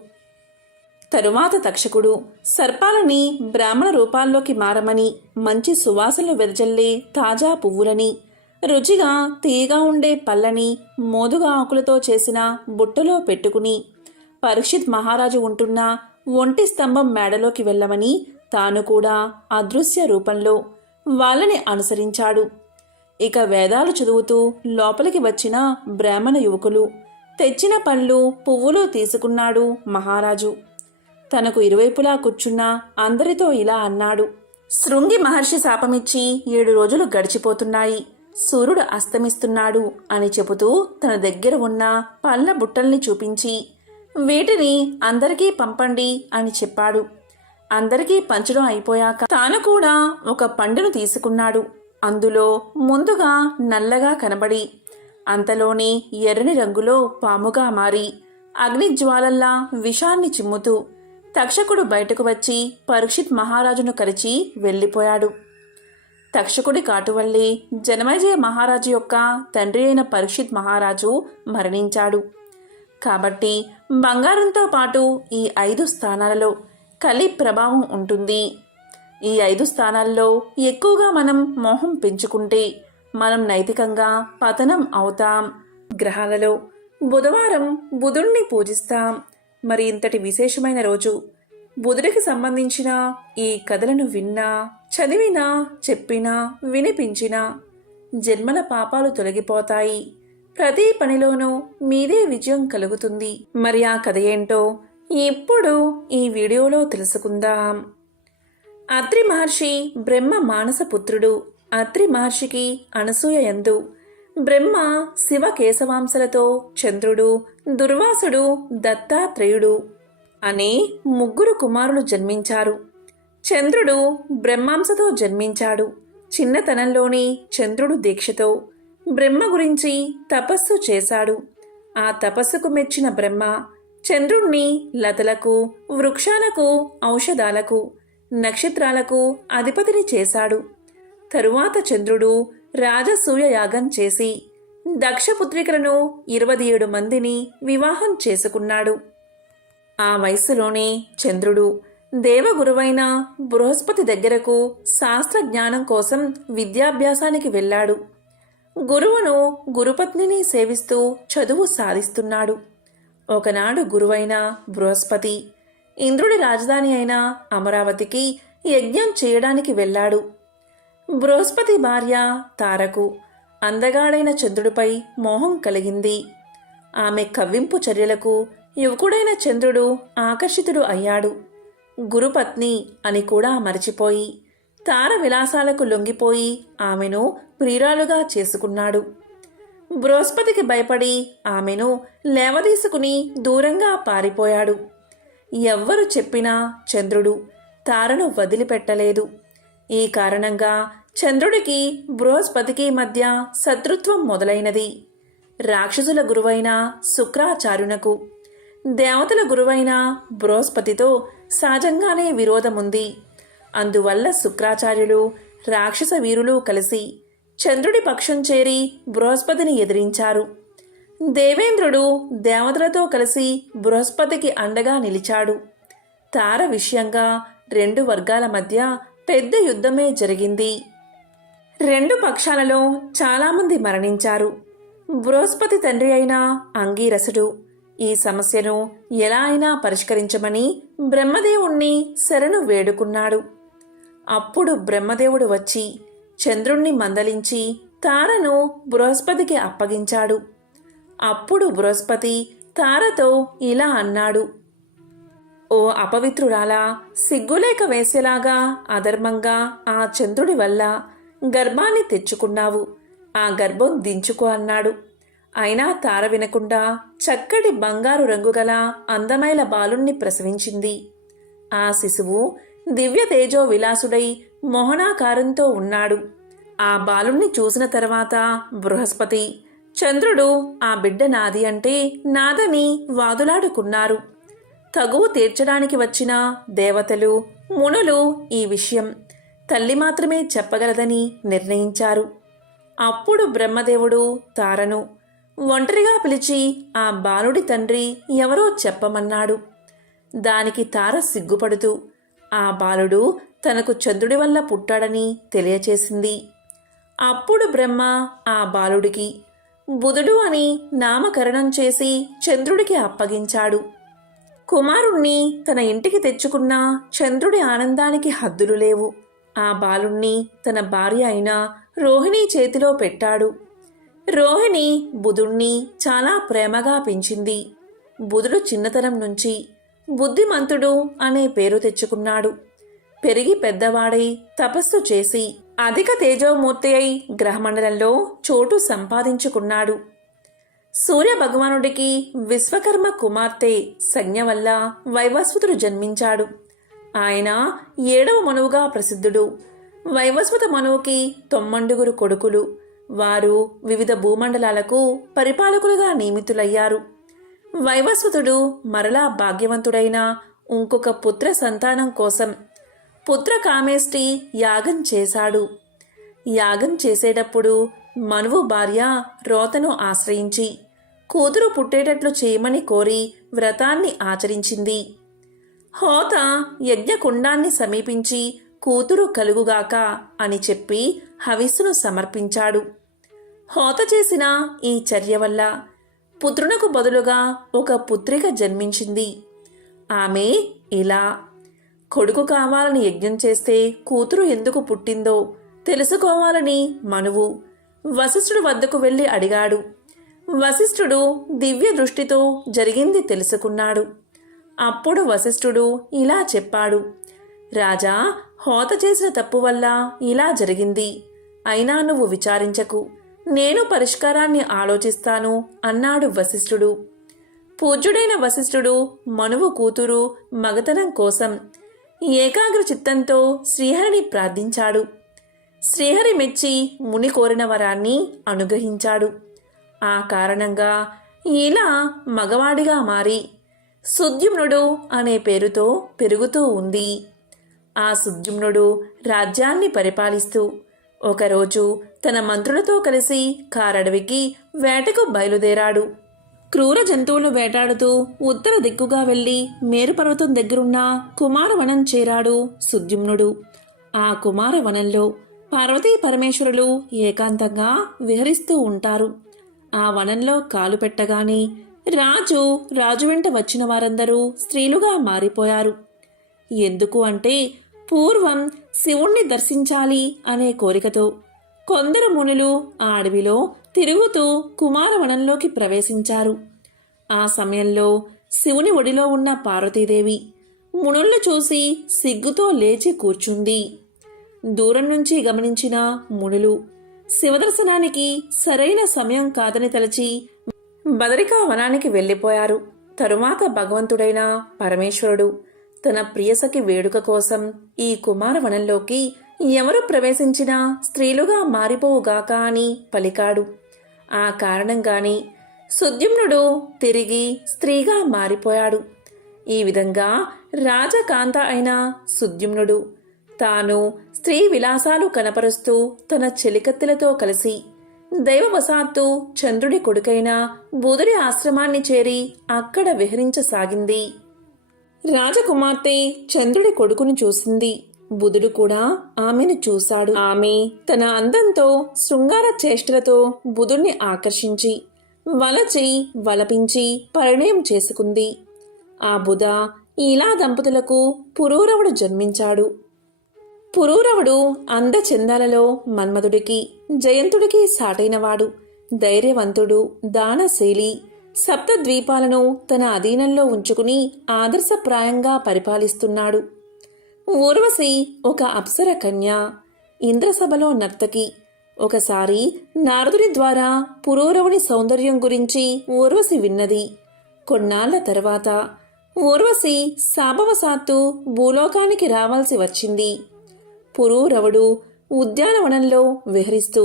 తరువాత తక్షకుడు సర్పాలని బ్రాహ్మణ రూపాల్లోకి మారమని, మంచి సువాసనలు వెదజల్లే తాజా పువ్వులని, రుచిగా తీయగా ఉండే పళ్ళని మోదుగా ఆకులతో చేసిన బుట్టలో పెట్టుకుని పరీక్షిత్ మహారాజు ఉంటున్న ఒంటి స్తంభం మేడలోకి వెళ్ళమని తాను కూడా అదృశ్య రూపంలో వాళ్ళని అనుసరించాడు. ఇక వేదాలు చదువుతూ లోపలికి వచ్చిన బ్రాహ్మణ యువకులు తెచ్చిన పళ్ళు పువ్వులు తీసుకున్నాడు మహారాజు. తనకు ఇరువైపులా కూర్చున్న అందరితో ఇలా అన్నాడు. శృంగి మహర్షి శాపమిచ్చి 7 రోజులు గడిచిపోతున్నాయి. సూర్యుడు అస్తమిస్తున్నాడు అని చెబుతూ తన దగ్గర ఉన్న పళ్ళ బుట్టల్ని చూపించి వీటిని అందరికీ పంపండి అని చెప్పాడు. అందరికీ పంచడం అయిపోయాక తాను కూడా ఒక పండును తీసుకున్నాడు. అందులో ముందుగా నల్లగా కనబడి అంతలోనే ఎర్రని రంగులో పాముగా మారి అగ్నిజ్వాలల్లా విషాన్ని చిమ్ముతూ తక్షకుడు బయటకు వచ్చి పరీక్షిత్ మహారాజును కరిచి వెళ్ళిపోయాడు. తక్షకుడి కాటు వల్లే జనమేజయ మహారాజు యొక్క తండ్రి అయిన పరీక్షిత్ మహారాజు మరణించాడు. కాబట్టి బంగారంతో పాటు ఈ 5 స్థానాలలో కలి ప్రభావం ఉంటుంది. ఈ 5 స్థానాల్లో ఎక్కువగా మనం మోహం పెంచుకుంటే మనం నైతికంగా పతనం అవుతాం. గ్రహాలలో బుధవారం బుధుణ్ణి పూజిస్తాం. మరి ఇంతటి విశేషమైన రోజు బుధుడికి సంబంధించిన ఈ కథలను విన్నా, చదివినా, చెప్పినా, వినిపించినా జన్మల పాపాలు తొలగిపోతాయి. ప్రతి పనిలోనూ మీదే విజయం కలుగుతుంది. మరి ఆ కథ ఏంటో ఇప్పుడు ఈ వీడియోలో తెలుసుకుందాం. అత్రి మహర్షి బ్రహ్మ మానస పుత్రుడు. అత్రి మహర్షికి అనసూయ యందు బ్రహ్మ శివ కేశవాంశలతో చంద్రుడు, దుర్వాసుడు, దత్తాత్రేయుడు అనే 3 కుమారులు జన్మించారు. చంద్రుడు బ్రహ్మాంశతో జన్మించాడు. చిన్నతనంలోని చంద్రుడు దీక్షతో బ్రహ్మ గురించి తపస్సు చేశాడు. ఆ తపస్సుకు మెచ్చిన బ్రహ్మ చంద్రుణ్ణి లతలకు, వృక్షాలకు, ఔషధాలకు, నక్షత్రాలకు అధిపతిని చేశాడు. తరువాత చంద్రుడు రాజసూయ యాగం చేసి దక్షపుత్రికలను 27 మందిని వివాహం చేసుకున్నాడు. ఆ వయస్సులోనే చంద్రుడు దేవగురువైన బృహస్పతి దగ్గరకు శాస్త్ర జ్ఞానం కోసం విద్యాభ్యాసానికి వెళ్ళాడు. గురువును, గురుపత్నిని సేవిస్తూ చదువు సాధిస్తున్నాడు. ఒకనాడు గురువైన బృహస్పతి ఇంద్రుడి రాజధాని అయిన అమరావతికి యజ్ఞం చేయడానికి వెళ్ళాడు. బృహస్పతి భార్య తారకు అందగాడైన చంద్రుడిపై మోహం కలిగింది. ఆమె కవ్వింపు చర్యలకు యువకుడైన చంద్రుడు ఆకర్షితుడు అయ్యాడు. గురుపత్ని అని కూడా మరచిపోయి తార విలాసాలకు లొంగిపోయి ఆమెను ప్రియురాలుగా చేసుకున్నాడు. బృహస్పతికి భయపడి ఆమెను లేవదీసుకుని దూరంగా పారిపోయాడు. ఎవ్వరు చెప్పినా చంద్రుడు తారను వదిలిపెట్టలేదు. ఈ కారణంగా చంద్రుడికి బృహస్పతికి మధ్య శత్రుత్వం మొదలైనది. రాక్షసుల గురువైన శుక్రాచార్యునకు దేవతల గురువైన బృహస్పతితో సహజంగానే విరోధముంది. అందువల్ల శుక్రాచార్యులు, రాక్షస వీరులు కలిసి చంద్రుడి పక్షం చేరి బృహస్పతిని ఎదిరించారు. దేవేంద్రుడు దేవతలతో కలిసి బృహస్పతికి అండగా నిలిచాడు. తార విషయంగా 2 వర్గాల మధ్య పెద్ద యుద్ధమే జరిగింది. 2 పక్షాలలో చాలామంది మరణించారు. బృహస్పతి తండ్రి అయిన అంగీరసుడు ఈ సమస్యను ఎలా అయినా పరిష్కరించమని బ్రహ్మదేవుణ్ణి శరణు వేడుకున్నాడు. అప్పుడు బ్రహ్మదేవుడు వచ్చి చంద్రుణ్ణి మందలించి తారను బృహస్పతికి అప్పగించాడు. అప్పుడు బృహస్పతి తారతో ఇలా అన్నాడు. ఓ అపవిత్రురాలా, సిగ్గులేక వేసేలాగా అధర్మంగా ఆ చంద్రుడి వల్ల గర్భాన్ని తెచ్చుకున్నావు. ఆ గర్భం దించుకో అన్నాడు. అయినా తార వినకుండా చక్కటి బంగారు రంగుగల అందమైన బాలుణ్ణి ప్రసవించింది. ఆ శిశువు దివ్య తేజో విలాసుడై మోహనాకారంతో ఉన్నాడు. ఆ బాలుణ్ణి చూసిన తర్వాత బృహస్పతి, చంద్రుడు ఆ బిడ్డ నాది అంటే నాదని వాదులాడుకున్నారు. తగువు తీర్చడానికి వచ్చిన దేవతలు, మునులు ఈ విషయం తల్లి మాత్రమే చెప్పగలదని నిర్ణయించారు. అప్పుడు బ్రహ్మదేవుడు తారను ఒంటరిగా పిలిచి ఆ బాలుడి తండ్రి ఎవరో చెప్పమన్నాడు. దానికి తార సిగ్గుపడుతూ ఆ బాలుడు తనకు చంద్రుడి వల్ల పుట్టాడని తెలియచేసింది. అప్పుడు బ్రహ్మ ఆ బాలుడికి బుధుడు అని నామకరణం చేసి చంద్రుడికి అప్పగించాడు. కుమారుణ్ణి తన ఇంటికి తెచ్చుకున్న చంద్రుడి ఆనందానికి హద్దులు లేవు. ఆ బాలుణ్ణి తన భార్య అయిన రోహిణి చేతిలో పెట్టాడు. రోహిణి బుధుణ్ణి చాలా ప్రేమగా పెంచింది. బుధుడు చిన్నతనం నుంచి బుద్ధిమంతుడు అనే పేరు తెచ్చుకున్నాడు. పెరిగి పెద్దవాడై తపస్సు చేసి అధిక తేజోమూర్తి అయి గ్రహమండలంలో చోటు సంపాదించుకున్నాడు. సూర్య భగవానుడికి విశ్వకర్మ కుమార్తె సంజ్ఞ వల్ల వైవస్వతుడు జన్మించాడు. ఆయన 7వ మనువుగా ప్రసిద్ధుడు. వైవస్వత మనువుకి 9 కొడుకులు. వారు వివిధ భూమండలాలకు పరిపాలకులుగా నియమితులయ్యారు. వైవస్వతుడు మరలా భాగ్యవంతుడైన ఇంకొక పుత్ర సంతానం కోసం పుత్ర కామేష్టి యాగం చేశాడు. యాగం చేసేటప్పుడు మనువు భార్య రోతను ఆశ్రయించి కూతురు పుట్టేటట్లు చేయమని కోరి వ్రతాన్ని ఆచరించింది. హోత యజ్ఞకుండాన్ని సమీపించి కూతురు కలుగుగాక అని చెప్పి హవిస్సును సమర్పించాడు. హోత చేసిన ఈ చర్య వల్ల పుత్రునకు బదులుగా ఒక పుత్రిక జన్మించింది. ఆమె ఇలా: కొడుకు కావాలని యజ్ఞం చేస్తే కూతురు ఎందుకు పుట్టిందో తెలుసుకోవాలని మనువు వశిష్ఠుడి వద్దకు వెళ్ళి అడిగాడు. వశిష్ఠుడు దివ్య దృష్టితో జరిగింది తెలుసుకున్నాడు. అప్పుడు వశిష్ఠుడు ఇలా చెప్పాడు: రాజా, హోత చేసిన తప్పు వల్ల ఇలా జరిగింది. అయినా నువ్వు విచారించకు, నేను పరిష్కారాన్ని ఆలోచిస్తాను అన్నాడు వశిష్ఠుడు. పూజ్యుడైన వశిష్ఠుడు మనువు కూతురు మగతనం కోసం ఏకాగ్ర చిత్తంతో శ్రీహరిని ప్రార్థించాడు. శ్రీహరి మెచ్చి ముని కోరిన వరాన్ని అనుగ్రహించాడు. ఆ కారణంగా ఇలా మగవాడిగా మారి సుద్యుమ్నుడు అనే పేరుతో పెరుగుతూ ఉంది. ఆ సుద్యుమ్నుడు రాజ్యాన్ని పరిపాలిస్తూ ఒకరోజు తన మంత్రులతో కలిసి కారడవికి వేటకు బయలుదేరాడు. క్రూర జంతువులు వేటాడుతూ ఉత్తర దిక్కుగా వెళ్లి మేరుపర్వతం దగ్గరున్న కుమారవనం చేరాడు సుద్యుమ్నుడు. ఆ కుమారవనంలో పార్వతీ పరమేశ్వరులు ఏకాంతంగా విహరిస్తూ ఉంటారు. ఆ వనంలో కాలు పెట్టగానే రాజు వెంట వచ్చిన వారందరూ స్త్రీలుగా మారిపోయారు. ఎందుకు అంటే పూర్వం శివుణ్ణి దర్శించాలి అనే కోరికతో కొందరు మునులు ఆ అడవిలో తిరుగుతూ కుమారవనంలోకి ప్రవేశించారు. ఆ సమయంలో శివుని ఒడిలో ఉన్న పార్వతీదేవి మునుల్ని చూసి సిగ్గుతో లేచి కూర్చుంది. దూరం నుంచి గమనించిన మునులు శివదర్శనానికి సరైన సమయం కాదని తలచి బదరికా వనానికి వెళ్ళిపోయారు. తరువాత భగవంతుడైన పరమేశ్వరుడు తన ప్రియసఖి వేడుక కోసం ఈ కుమారవనంలోకి ఎవరు ప్రవేశించినా స్త్రీలుగా మారిపోవుగాక అని పలికాడు. ఆ కారణంగానే సుద్యుమ్నుడు తిరిగి స్త్రీగా మారిపోయాడు. ఈ విధంగా రాజకాంత అయిన సుద్యుమ్నుడు తాను స్త్రీ విలాసాలు కనపరుస్తూ తన చెలికత్తెలతో కలిసి దైవవశాత్తు చంద్రుడి కొడుకైన బుధుడి ఆశ్రమాన్ని చేరి అక్కడ విహరించసాగింది. రాజకుమార్తె చంద్రుడి కొడుకును చూసింది. బుధుడు కూడా ఆమెను చూశాడు. ఆమె తన అందంతో శృంగార చేష్టలతో బుధుణ్ణి ఆకర్షించి వలచి వలపించి పరిణయం చేసుకుంది. ఆ బుధ ఇలా దంపతులకు పురూరవుడు జన్మించాడు. పురూరవుడు అందచందాలలో మన్మధుడికి జయంతుడికి సాటైనవాడు. ధైర్యవంతుడు, దానశీలి, సప్తద్వీపాలను తన అధీనంలో ఉంచుకుని ఆదర్శప్రాయంగా పరిపాలిస్తున్నాడు. ఊర్వశి ఒక అప్సర కన్య, ఇంద్రసభలో నర్తకి. ఒకసారి నారదుని ద్వారా పురూరవుని సౌందర్యం గురించి ఊర్వశి విన్నది. కొన్నాళ్ల తర్వాత ఊర్వశి శాపవశాత్తు భూలోకానికి రావాల్సి వచ్చింది. పురూరవుడు ఉద్యానవనంలో విహరిస్తూ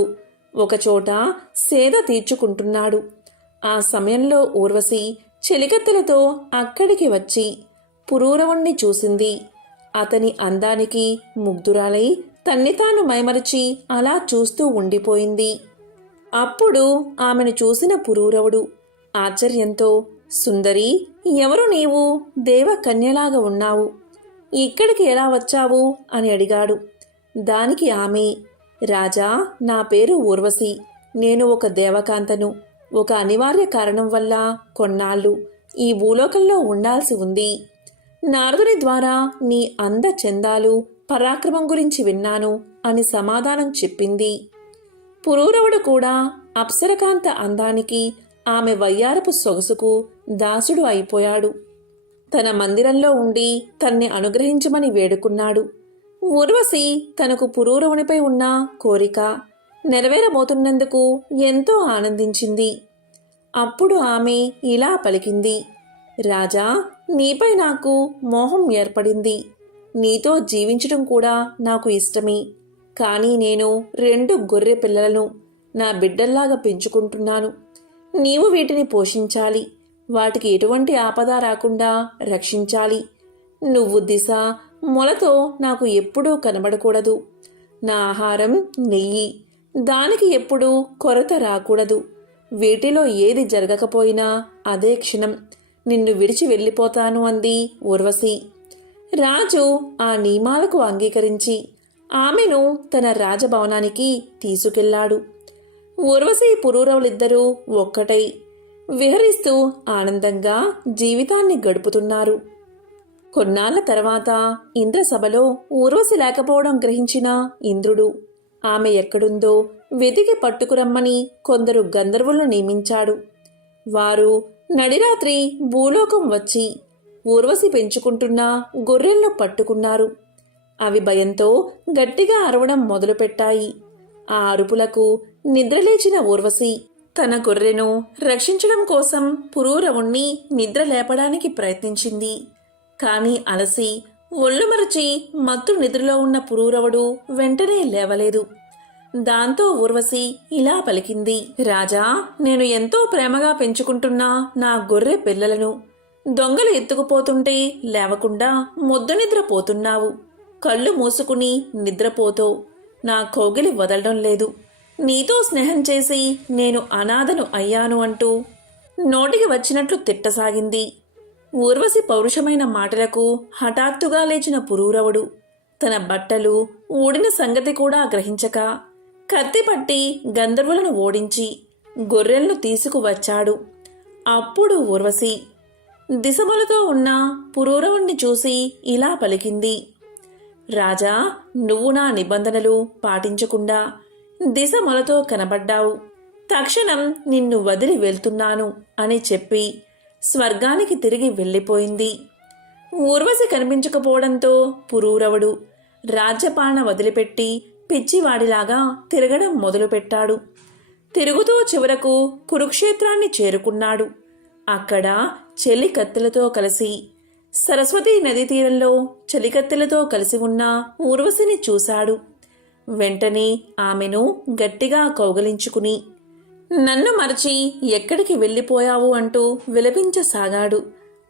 ఒకచోట సేద తీర్చుకుంటున్నాడు. ఆ సమయంలో ఊర్వశి చెలికత్తెలతో అక్కడికి వచ్చి పురూరవుణ్ణి చూసింది. అతని అందానికి ముగ్ధురాలై తన్ని తాను మైమరిచి అలా చూస్తూ ఉండిపోయింది. అప్పుడు ఆమెను చూసిన పురూరవుడు ఆశ్చర్యంతో, సుందరి, ఎవరు నీవు? దేవకన్యలాగా ఉన్నావు. ఇక్కడికి ఎలా వచ్చావు అని అడిగాడు. దానికి ఆమె, రాజా, నా పేరు ఊర్వశి. నేను ఒక దేవకాంతను. ఒక అనివార్య కారణం వల్ల కొన్నాళ్ళు ఈ భూలోకంలో ఉండాల్సి ఉంది. నారదుని ద్వారా నీ అంద చందాలు పరాక్రమం గురించి విన్నాను అని సమాధానం చెప్పింది. పురూరవుడు కూడా అప్సరకాంత అందానికి, ఆమె వయ్యారపు సొగసుకు దాసుడు అయిపోయాడు. తన మందిరంలో ఉండి తన్ని అనుగ్రహించమని వేడుకున్నాడు. ఊర్వశి తనకు పురూరవునిపై ఉన్న కోరిక నెరవేరబోతున్నందుకు ఎంతో ఆనందించింది. అప్పుడు ఆమె ఇలా పలికింది, రాజా, నీపై నాకు మోహం ఏర్పడింది. నీతో జీవించడం కూడా నాకు ఇష్టమే. కానీ నేను 2 గొర్రె పిల్లలను నా బిడ్డల్లాగా పెంచుకుంటున్నాను. నీవు వీటిని పోషించాలి. వాటికి ఎటువంటి ఆపద రాకుండా రక్షించాలి. నువ్వు దిశ మొలతో నాకు ఎప్పుడూ కనబడకూడదు. నా ఆహారం నెయ్యి, దానికి ఎప్పుడూ కొరత రాకూడదు. వీటిలో ఏది జరగకపోయినా అదే క్షణం నిన్ను విడిచి వెళ్ళిపోతాను అంది ఊర్వశి. రాజు ఆ నియమాలకు అంగీకరించి ఆమెను తన రాజభవనానికి తీసుకెళ్లాడు. ఊర్వశి పురూరవులిద్దరూ ఒక్కటై విహరిస్తూ ఆనందంగా జీవితాన్ని గడుపుతున్నారు. కొన్నాళ్ల తర్వాత ఇంద్రసభలో ఊర్వశి లేకపోవడం గ్రహించిన ఇంద్రుడు ఆమె ఎక్కడుందో వెతికి పట్టుకురమ్మని కొందరు గంధర్వులను నియమించాడు. వారు నడిరాత్రి భూలోకం వచ్చి ఊర్వశి పెంచుకుంటున్న గొర్రెలను పట్టుకున్నారు. అవి భయంతో గట్టిగా అరవడం మొదలుపెట్టాయి. ఆ అరుపులకు నిద్రలేచిన ఊర్వశి తన గొర్రెను రక్షించడం కోసం పురూరవుణ్ణి నిద్ర లేపడానికి ప్రయత్నించింది. కాని అలసి ఒళ్ళు మరచి మత్తు నిద్రలో ఉన్న పురూరవుడు వెంటనే లేవలేదు. దాంతో ఊర్వశి ఇలా పలికింది, రాజా, నేను ఎంతో ప్రేమగా పెంచుకుంటున్నా నా గొర్రె పిల్లలను దొంగలు ఎత్తుకుపోతుంటే లేవకుండా మొద్దు నిద్రపోతున్నావు. కళ్ళు మూసుకుని నిద్రపోతో నా కౌగిలి వదలడం లేదు. నీతో స్నేహం చేసి నేను అనాథను అయ్యాను అంటూ నోటికి వచ్చినట్లు తిట్టసాగింది. ఊర్వశి పౌరుషమైన మాటలకు హఠాత్తుగా లేచిన పురూరవుడు తన బట్టలు ఊడిన సంగతి కూడా గ్రహించక కత్తిపట్టి గంధర్వులను ఓడించి గొర్రెలను తీసుకువచ్చాడు. అప్పుడు ఊర్వశి దిశమలతో ఉన్న పురూరవుణ్ణి చూసి ఇలా పలికింది, రాజా, నువ్వు నా నిబంధనలు పాటించకుండా దిశమలతో కనబడ్డావు. తక్షణం నిన్ను వదిలి వెళ్తున్నాను అని చెప్పి స్వర్గానికి తిరిగి వెళ్ళిపోయింది. ఊర్వశి కనిపించకపోవడంతో పురూరవుడు రాజ్యపాలన వదిలిపెట్టి పిచ్చివాడిలాగా తిరగడం మొదలుపెట్టాడు. తిరుగుతూ చివరకు కురుక్షేత్రాన్ని చేరుకున్నాడు. అక్కడ చెలికత్తెలతో కలిసి సరస్వతీ నదీ తీరంలో చెలికత్తెలతో కలిసి ఉన్న ఊర్వశిని చూశాడు. వెంటనే ఆమెను గట్టిగా కౌగలించుకుని, నన్ను మరచి ఎక్కడికి వెళ్ళిపోయావు అంటూ విలపించసాగాడు.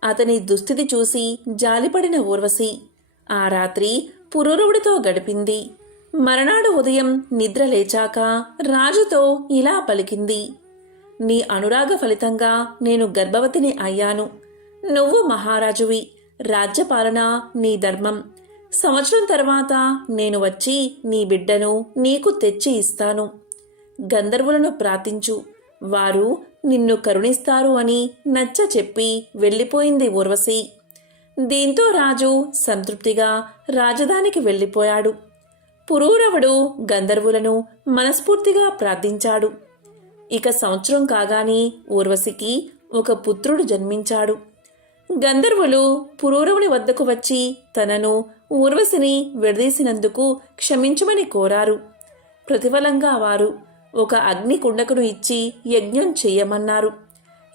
అతని దుస్థితి చూసి జాలిపడిన ఊర్వశి ఆ రాత్రి పురూరవుడితో గడిపింది. మరునాడు ఉదయం నిద్ర లేచాక రాజుతో ఇలా పలికింది, నీ అనురాగ ఫలితంగా నేను గర్భవతిని అయ్యాను. నువ్వు మహారాజువి. రాజ్యపాలన నీ ధర్మం. సంవత్సరం తర్వాత నేను వచ్చి నీ బిడ్డను నీకు తెచ్చి ఇస్తాను. గంధర్వులను ప్రార్థించు, వారు నిన్ను కరుణిస్తారు అని నచ్చ చెప్పి వెళ్ళిపోయింది ఊర్వశి. దీంతో రాజు సంతృప్తిగా రాజధానికి వెళ్ళిపోయాడు. పురూరవుడు గంధర్వులను మనస్ఫూర్తిగా ప్రార్థించాడు. ఇక సంవత్సరం కాగానే ఊర్వశికి ఒక పుత్రుడు జన్మించాడు. గంధర్వులు పురూరవుని వద్దకు వచ్చి తనను ఊర్వశిని విడదీసినందుకు క్షమించమని కోరారు. ప్రతిఫలంగా వారు ఒక అగ్నికుండకును ఇచ్చి యజ్ఞం చెయ్యమన్నారు.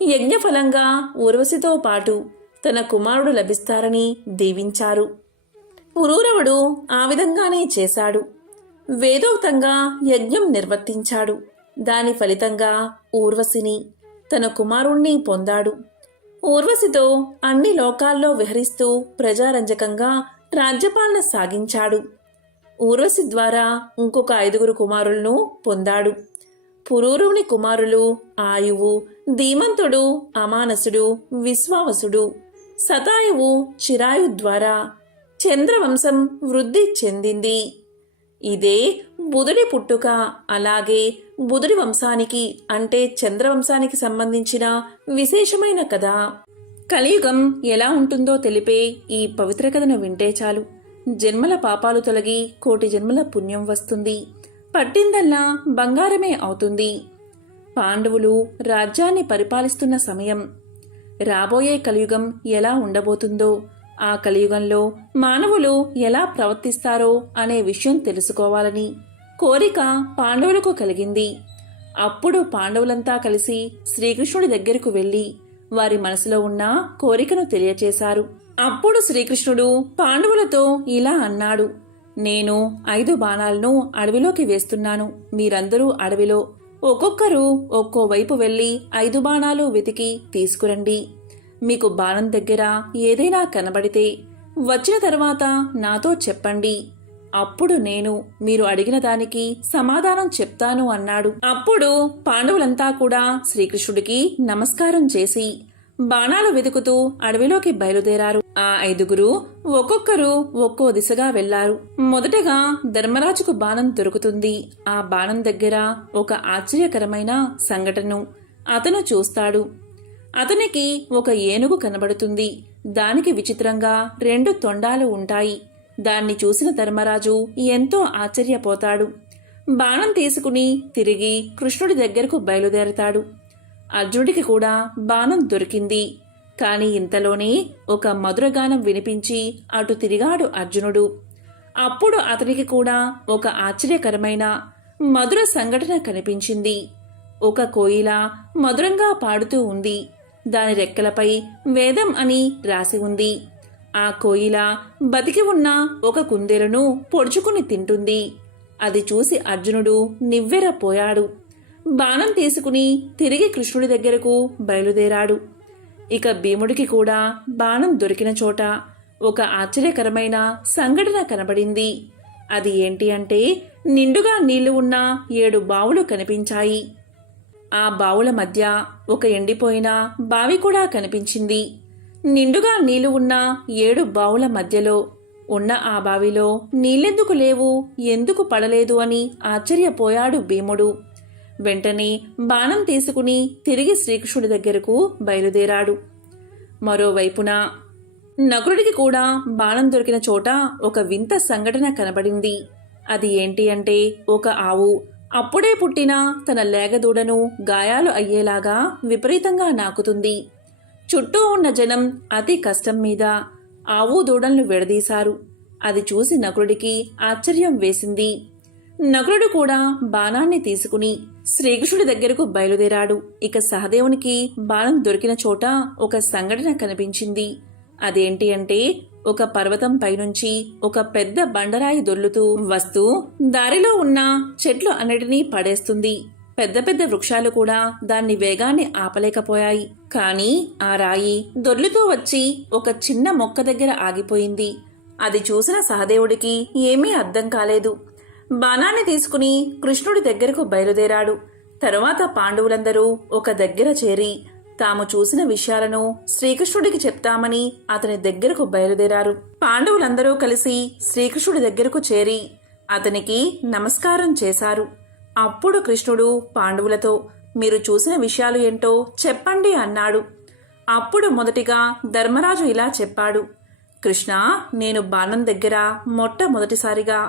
యజ్ఞఫలంగా ఊర్వశితో పాటు తన కుమారుడు లభిస్తారని దీవించారు. పురూరవుడు ఆ విధంగానే చేశాడు. వేదోక్తంగా యజ్ఞం నిర్వర్తించాడు. దాని ఫలితంగా ఊర్వశిని తన కుమారుణ్ణి పొందాడు. ఊర్వశితో అన్ని లోకాల్లో విహరిస్తూ ప్రజారంజకంగా రాజ్యపాలన సాగించాడు. ఊర్వశి ద్వారా ఇంకొక 5 కుమారులను పొందాడు. పురూరుని కుమారులు ఆయువు, ధీమంతుడు, అమానసుడు, విశ్వావసుడు, శతాయువు, చిరాయు ద్వారా చంద్రవంశం వృద్ధి చెందింది. ఇదే బుధుడి పుట్టుక. అలాగే బుధుడి వంశానికి అంటే చంద్రవంశానికి సంబంధించిన విశేషమైన కథ. కలియుగం ఎలా ఉంటుందో తెలిపే ఈ పవిత్ర కథను వింటే చాలు జన్మల పాపాలు తొలగి కోటి జన్మల పుణ్యం వస్తుంది. పట్టిందల్లా బంగారమే అవుతుంది. పాండవులు రాజ్యాన్ని పరిపాలిస్తున్న సమయం. రాబోయే కలియుగం ఎలా ఉండబోతుందో, ఆ కలియుగంలో మానవులు ఎలా ప్రవర్తిస్తారో అనే విషయం తెలుసుకోవాలని కోరిక పాండవులకు కలిగింది. అప్పుడు పాండవులంతా కలిసి శ్రీకృష్ణుడి దగ్గరకు వెళ్లి వారి మనసులో ఉన్న కోరికను తెలియచేశారు. అప్పుడు శ్రీకృష్ణుడు పాండవులతో ఇలా అన్నాడు: నేను 5 బాణాలను అడవిలోకి వేస్తున్నాను. మీరందరూ అడవిలో ఒక్కొక్కరు ఒక్కో వైపు వెళ్లి 5 బాణాలు వెతికి తీసుకురండి. మీకు బాణం దగ్గర ఏదైనా కనబడితే వచ్చిన తర్వాత నాతో చెప్పండి. అప్పుడు నేను మీరు అడిగిన దానికి సమాధానం చెప్తాను అన్నాడు. అప్పుడు పాండవులంతా కూడా శ్రీకృష్ణుడికి నమస్కారం చేసి బాణాలు వెతుకుతూ అడవిలోకి బయలుదేరారు. ఆ 5 ఒక్కొక్కరు ఒక్కో దిశగా వెళ్లారు. మొదటగా ధర్మరాజుకు బాణం దొరుకుతుంది. ఆ బాణం దగ్గర ఒక ఆశ్చర్యకరమైన సంఘటన అతను చూస్తాడు. అతనికి ఒక ఏనుగు కనబడుతుంది. దానికి విచిత్రంగా 2 తొండాలు ఉంటాయి. దాన్ని చూసిన ధర్మరాజు ఎంతో ఆశ్చర్యపోతాడు. బాణం తీసుకుని తిరిగి కృష్ణుడి దగ్గరకు బయలుదేరతాడు. అర్జునుడికి కూడా బాణం దొరికింది. కాని ఇంతలోనే ఒక మధురగానం వినిపించి అటు తిరిగాడు అర్జునుడు. అప్పుడు అతనికి కూడా ఒక ఆశ్చర్యకరమైన మధుర సంఘటన కనిపించింది. ఒక కోయిల మధురంగా పాడుతూ ఉంది. దాని రెక్కలపై వేదం అని రాసి ఉంది. ఆ కోయిల బతికి ఉన్న ఒక కుందేలును పొడుచుకుని తింటుంది. అది చూసి అర్జునుడు నివ్వెరపోయాడు. బాణం తీసుకుని తిరిగి కృష్ణుడి దగ్గరకు బయలుదేరాడు. ఇక భీముడికి కూడా బాణం దొరికిన చోట ఒక ఆశ్చర్యకరమైన సంఘటన కనబడింది. అది ఏంటి అంటే నిండుగా నీళ్లు ఉన్న 7 బావులు కనిపించాయి. ఆ బావుల మధ్య ఒక ఎండిపోయిన బావి కూడా కనిపించింది. నిండుగా నీళ్లు ఉన్న 7 బావుల మధ్యలో ఉన్న ఆ బావిలో నీళ్ళెందుకు లేవు, ఎందుకు పడలేదు అని ఆశ్చర్యపోయాడు భీముడు. వెంటనే బాణం తీసుకుని తిరిగి శ్రీకృష్ణుడి దగ్గరకు బయలుదేరాడు. మరోవైపున నకులుడికి కూడా బాణం దొరికిన చోట ఒక వింత సంఘటన కనబడింది. అది ఏంటి అంటే ఒక ఆవు అప్పుడే పుట్టిన తన లేగదూడను గాయాలు అయ్యేలాగా విపరీతంగా నాకుతుంది. చుట్టూ ఉన్న జనం అతి కష్టం మీద ఆవు దూడలను విడదీశారు. అది చూసి నకులుడికి ఆశ్చర్యం వేసింది. నకులుడు కూడా బాణాన్ని తీసుకుని శ్రీకృష్ణుడి దగ్గరకు బయలుదేరాడు. ఇక సహదేవునికి బాణం దొరికిన చోట ఒక సంఘటన కనిపించింది. అదేంటి అంటే ఒక పర్వతం పైనుంచి ఒక పెద్ద బండరాయి దొర్లుతూ వస్తూ దారిలో ఉన్న చెట్లు అన్నిటినీ పడేస్తుంది. పెద్ద పెద్ద వృక్షాలు కూడా దాన్ని వేగాన్ని ఆపలేకపోయాయి. కాని ఆ రాయి దొర్లుతూ వచ్చి ఒక చిన్న మొక్క దగ్గర ఆగిపోయింది. అది చూసిన సహదేవుడికి ఏమీ అర్థం కాలేదు. బాణాన్ని తీసుకుని కృష్ణుడి దగ్గరకు బయలుదేరాడు. తరువాత పాండవులందరూ ఒక దగ్గర చేరి తాము చూసిన విషయాలను శ్రీకృష్ణుడికి చెప్తామని అతని దగ్గరకు బయలుదేరారు. పాండవులందరూ కలిసి శ్రీకృష్ణుడి దగ్గరకు చేరి అతనికి నమస్కారం చేశారు. అప్పుడు కృష్ణుడు పాండవులతో మీరు చూసిన విషయాలు ఏంటో చెప్పండి అన్నాడు. అప్పుడు మొదటిగా ధర్మరాజు ఇలా చెప్పాడు: కృష్ణ, నేను బాణం దగ్గర మొట్టమొదటిసారిగా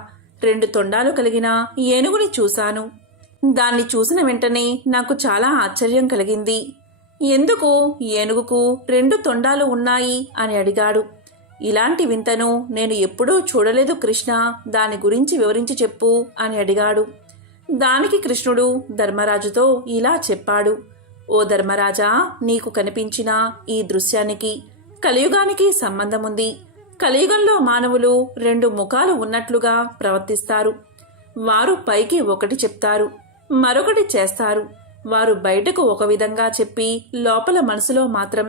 2 తొండాలు కలిగిన ఏనుగుని చూశాను. దాన్ని చూసిన వెంటనే నాకు చాలా ఆశ్చర్యం కలిగింది. ఎందుకు ఏనుగుకు 2 తొండాలు ఉన్నాయి అని అడిగాడు. ఇలాంటి వింతను నేను ఎప్పుడూ చూడలేదు కృష్ణ, దాని గురించి వివరించి చెప్పు అని అడిగాడు. దానికి కృష్ణుడు ధర్మరాజుతో ఇలా చెప్పాడు: ఓ ధర్మరాజా, నీకు కనిపించిన ఈ దృశ్యానికి కలియుగానికి సంబంధముంది. కలియుగంలో మానవులు 2 ముఖాలు ఉన్నట్లుగా ప్రవర్తిస్తారు. వారు పైకి ఒకటి చెప్తారు, మరొకటి చేస్తారు. వారు బయటకు ఒక విధంగా చెప్పి లోపల మనసులో మాత్రం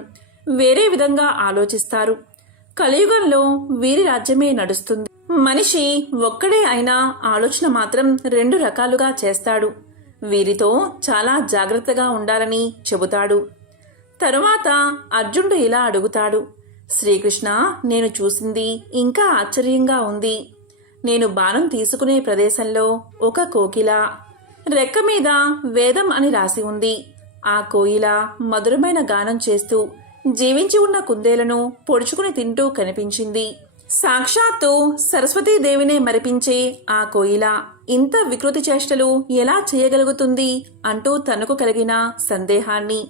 వేరే విధంగా ఆలోచిస్తారు. కలియుగంలో వీరి రాజ్యమే నడుస్తుంది. మనిషి ఒక్కడే అయినా ఆలోచన మాత్రం 2 రకాలుగా చేస్తాడు. వీరితో చాలా జాగ్రత్తగా ఉండాలని చెబుతాడు. తరువాత అర్జునుడు ఇలా అడుగుతాడు, శ్రీకృష్ణ, నేను చూసింది ఇంకా ఆశ్చర్యంగా ఉంది. నేను బాణం తీసుకునే ప్రదేశంలో ఒక కోకిల, రెక్క మీద వేదం అని రాసి ఉంది. ఆ కోయిల మధురమైన గానం చేస్తూ జీవించి ఉన్న కుందేలను పొడుచుకుని తింటూ కనిపించింది. సాక్షాత్తు సరస్వతీదేవినే మరిపించే ఆ కోయిల ఇంత వికృతి చేష్టలు ఎలా చేయగలుగుతుంది అంటూ తనకు కలిగిన సందేహాన్ని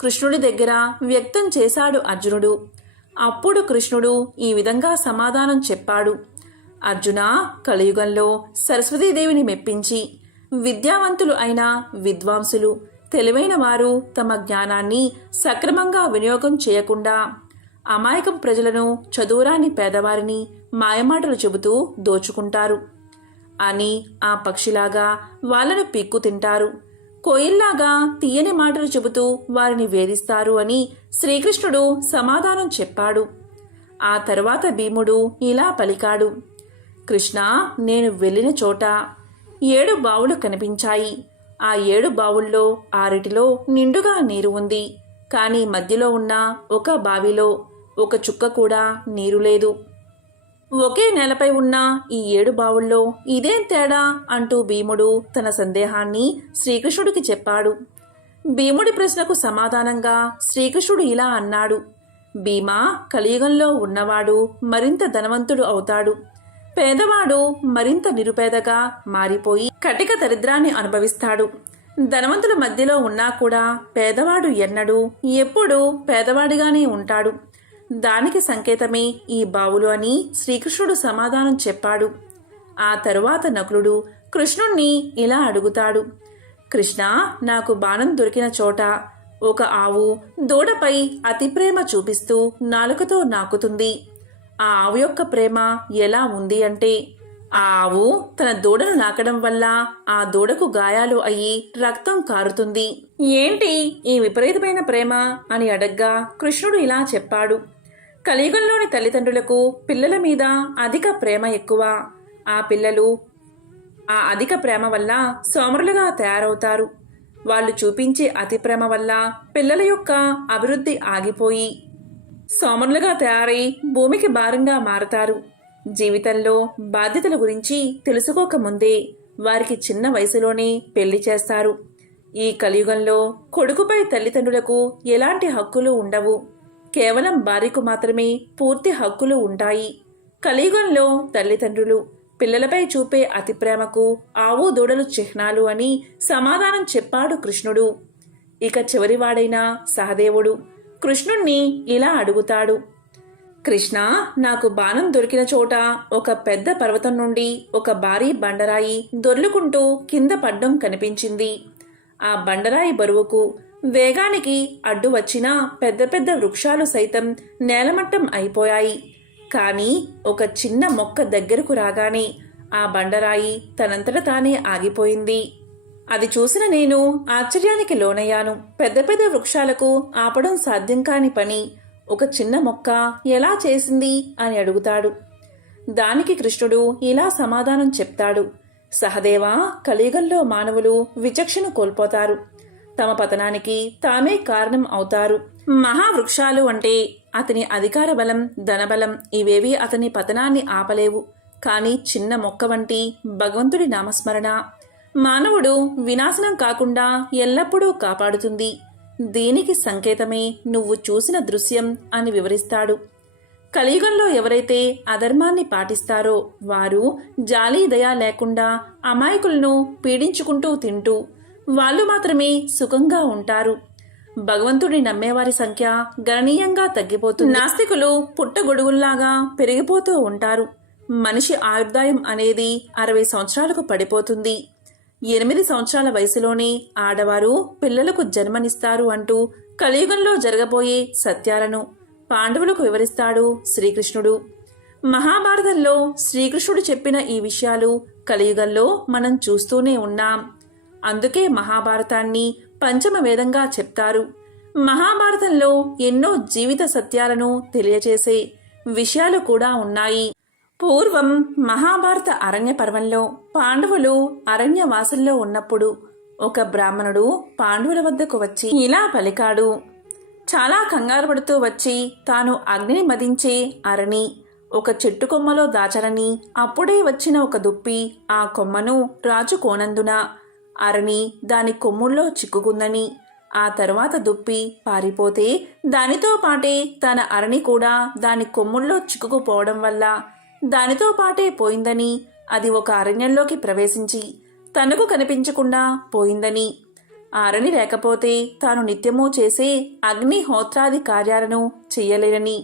కృష్ణుడి దగ్గర వ్యక్తం చేశాడు అర్జునుడు. అప్పుడు కృష్ణుడు ఈ విధంగా సమాధానం చెప్పాడు. అర్జున, కలియుగంలో సరస్వతీదేవిని మెప్పించి విద్యావంతులు అయిన విద్వాంసులు, తెలివైన వారు తమ జ్ఞానాన్ని సక్రమంగా వినియోగం చేయకుండా అమాయకం ప్రజలను, చదువురాని పేదవారిని మాయమాటలు చెబుతూ దోచుకుంటారు అని ఆ పక్షిలాగా వాళ్ళను పిక్కు తింటారు, కోయిల్లాగా తీయని మాటలు చెబుతూ వారిని వేధిస్తారు అని శ్రీకృష్ణుడు సమాధానం చెప్పాడు. ఆ తరువాత భీముడు ఇలా పలికాడు, కృష్ణ, నేను వెళ్ళిన చోట 7 బావులు కనిపించాయి. ఆ 7 బావుల్లో 6 నిండుగా నీరు ఉంది. కానీ మధ్యలో ఉన్న ఒక బావిలో ఒక చుక్క కూడా నీరు లేదు. ఒకే నేలపై ఉన్న ఈ 7 బావుల్లో ఇదేం తేడా అంటూ భీముడు తన సందేహాన్ని శ్రీకృష్ణుడికి చెప్పాడు. భీముడి ప్రశ్నకు సమాధానంగా శ్రీకృష్ణుడు ఇలా అన్నాడు, భీమా, కలియుగంలో ఉన్నవాడు మరింత ధనవంతుడు అవుతాడు. పేదవాడు మరింత నిరుపేదగా మారిపోయి కటిక దరిద్రాన్ని అనుభవిస్తాడు. ధనవంతుల మధ్యలో ఉన్నా కూడా పేదవాడు ఎన్నడూ ఎప్పుడూ పేదవాడిగానే ఉంటాడు. దానికి సంకేతమే ఈ బావులు అని శ్రీకృష్ణుడు సమాధానం చెప్పాడు. ఆ తరువాత నకులుడు కృష్ణుణ్ణి ఇలా అడుగుతాడు, కృష్ణ, నాకు బాణం దొరికిన చోట ఒక ఆవు దూడపై అతి ప్రేమ చూపిస్తూ నాలుకతో నాకుతుంది. ఆ ఆవు యొక్క ప్రేమ ఎలా ఉంది అంటే, ఆ ఆవు తన దూడను నాకడం వల్ల ఆ దూడకు గాయాలు అయ్యి రక్తం కారుతుంది. ఏంటి ఈ విపరీతమైన ప్రేమ అని అడగ్గా కృష్ణుడు ఇలా చెప్పాడు, కలియుగంలోని తల్లిదండ్రులకు పిల్లల మీద అధిక ప్రేమ ఎక్కువ. ఆ పిల్లలు ఆ అధిక ప్రేమ వల్ల సోమరులుగా తయారవుతారు. వాళ్ళు చూపించే అతి ప్రేమ వల్ల పిల్లల యొక్క అభివృద్ధి ఆగిపోయి సోమరులుగా తయారై భూమికి భారంగా మారతారు. జీవితంలో బాధ్యతల గురించి తెలుసుకోకముందే వారికి చిన్న వయసులోనే పెళ్లి చేస్తారు. ఈ కలియుగంలో కొడుకుపై తల్లిదండ్రులకు ఎలాంటి హక్కులు ఉండవు. కేవలం భార్యకు మాత్రమే పూర్తి హక్కులు ఉంటాయి. కలియుగంలో తల్లిదండ్రులు పిల్లలపై చూపే అతి ప్రేమకు ఆవు దూడలు చిహ్నాలు అని సమాధానం చెప్పాడు కృష్ణుడు. ఇక చివరివాడైన సహదేవుడు కృష్ణుణ్ణి ఇలా అడుగుతాడు, కృష్ణ, నాకు బాణం దొరికిన చోట ఒక పెద్ద పర్వతం నుండి ఒక భారీ బండరాయి దొర్లుకుంటూ కింద పడ్డం కనిపించింది. ఆ బండరాయి బరువుకు వేగానికి అడ్డు వచ్చిన పెద్ద పెద్ద వృక్షాలు సైతం నేలమట్టం అయిపోయాయి. కానీ ఒక చిన్న మొక్క దగ్గరకు రాగానే ఆ బండరాయి తనంతట తానే ఆగిపోయింది. అది చూసిన నేను ఆశ్చర్యానికి లోనయ్యాను. పెద్ద పెద్ద వృక్షాలకు ఆపడం సాధ్యం కాని పని ఒక చిన్న మొక్క ఎలా చేసింది అని అడుగుతాడు. దానికి కృష్ణుడు ఇలా సమాధానం చెప్తాడు, సహదేవా, కలియుగంలో మానవులు విచక్షణ కోల్పోతారు. తమ పతనానికి తామే కారణం అవుతారు. మహావృక్షాలు అంటే అతని అధికార బలం, ధనబలం ఇవేవి అతని పతనాన్ని ఆపలేవు. కానీ చిన్న మొక్క వంటి భగవంతుడి నామస్మరణ మానవుడు వినాశనం కాకుండా ఎల్లప్పుడూ కాపాడుతుంది. దీనికి సంకేతమే నువ్వు చూసిన దృశ్యం అని వివరిస్తాడు. కలియుగంలో ఎవరైతే అధర్మాన్ని పాటిస్తారో వారు జాలి దయ లేకుండా అమాయకులను పీడించుకుంటూ తింటూ వాళ్ళు మాత్రమే సుఖంగా ఉంటారు. భగవంతుడిని నమ్మేవారి సంఖ్య గణనీయంగా తగ్గిపోతుంది. నాస్తికులు పుట్టగొడుగుల్లాగా పెరిగిపోతూ ఉంటారు. మనిషి ఆయుర్దాయం అనేది 60 సంవత్సరాలకు పడిపోతుంది. 8 సంవత్సరాల వయసులోనే ఆడవారు పిల్లలకు జన్మనిస్తారు అంటూ కలియుగంలో జరగబోయే సత్యాలను పాండవులకు వివరిస్తాడు శ్రీకృష్ణుడు. మహాభారతంలో శ్రీకృష్ణుడు చెప్పిన ఈ విషయాలు కలియుగంలో మనం చూస్తూనే ఉన్నాం. అందుకే మహాభారతాన్ని పంచమ వేదంగా చెప్తారు. మహాభారతంలో ఎన్నో జీవిత సత్యాలను తెలియచేసే విషయాలు కూడా ఉన్నాయి. పూర్వం మహాభారత అరణ్య పర్వంలో పాండవులు అరణ్యవాసంలో ఉన్నప్పుడు ఒక బ్రాహ్మణుడు పాండవుల వద్దకు వచ్చి ఇలా పలికాడు. చాలా కంగారు పడుతూ వచ్చి తాను అగ్నిని మదించే అరణి ఒక చెట్టు కొమ్మలో దాచరని, అప్పుడే వచ్చిన ఒక దుప్పి ఆ కొమ్మను రాజు కోనందున అరణి దాని కొమ్ముల్లో చిక్కుకుందని, ఆ తరువాత దుప్పి పారిపోతే దానితో పాటే తన అరణి కూడా దాని కొమ్ముల్లో చిక్కుకుపోవడం వల్ల దానితో పాటే పోయిందని, అది ఒక అరణ్యంలోకి ప్రవేశించి తనకు కనిపించకుండా పోయిందని, ఆ అరణి లేకపోతే తాను నిత్యమూ చేసే అగ్నిహోత్రాది కార్యాలను చెయ్యలేనని,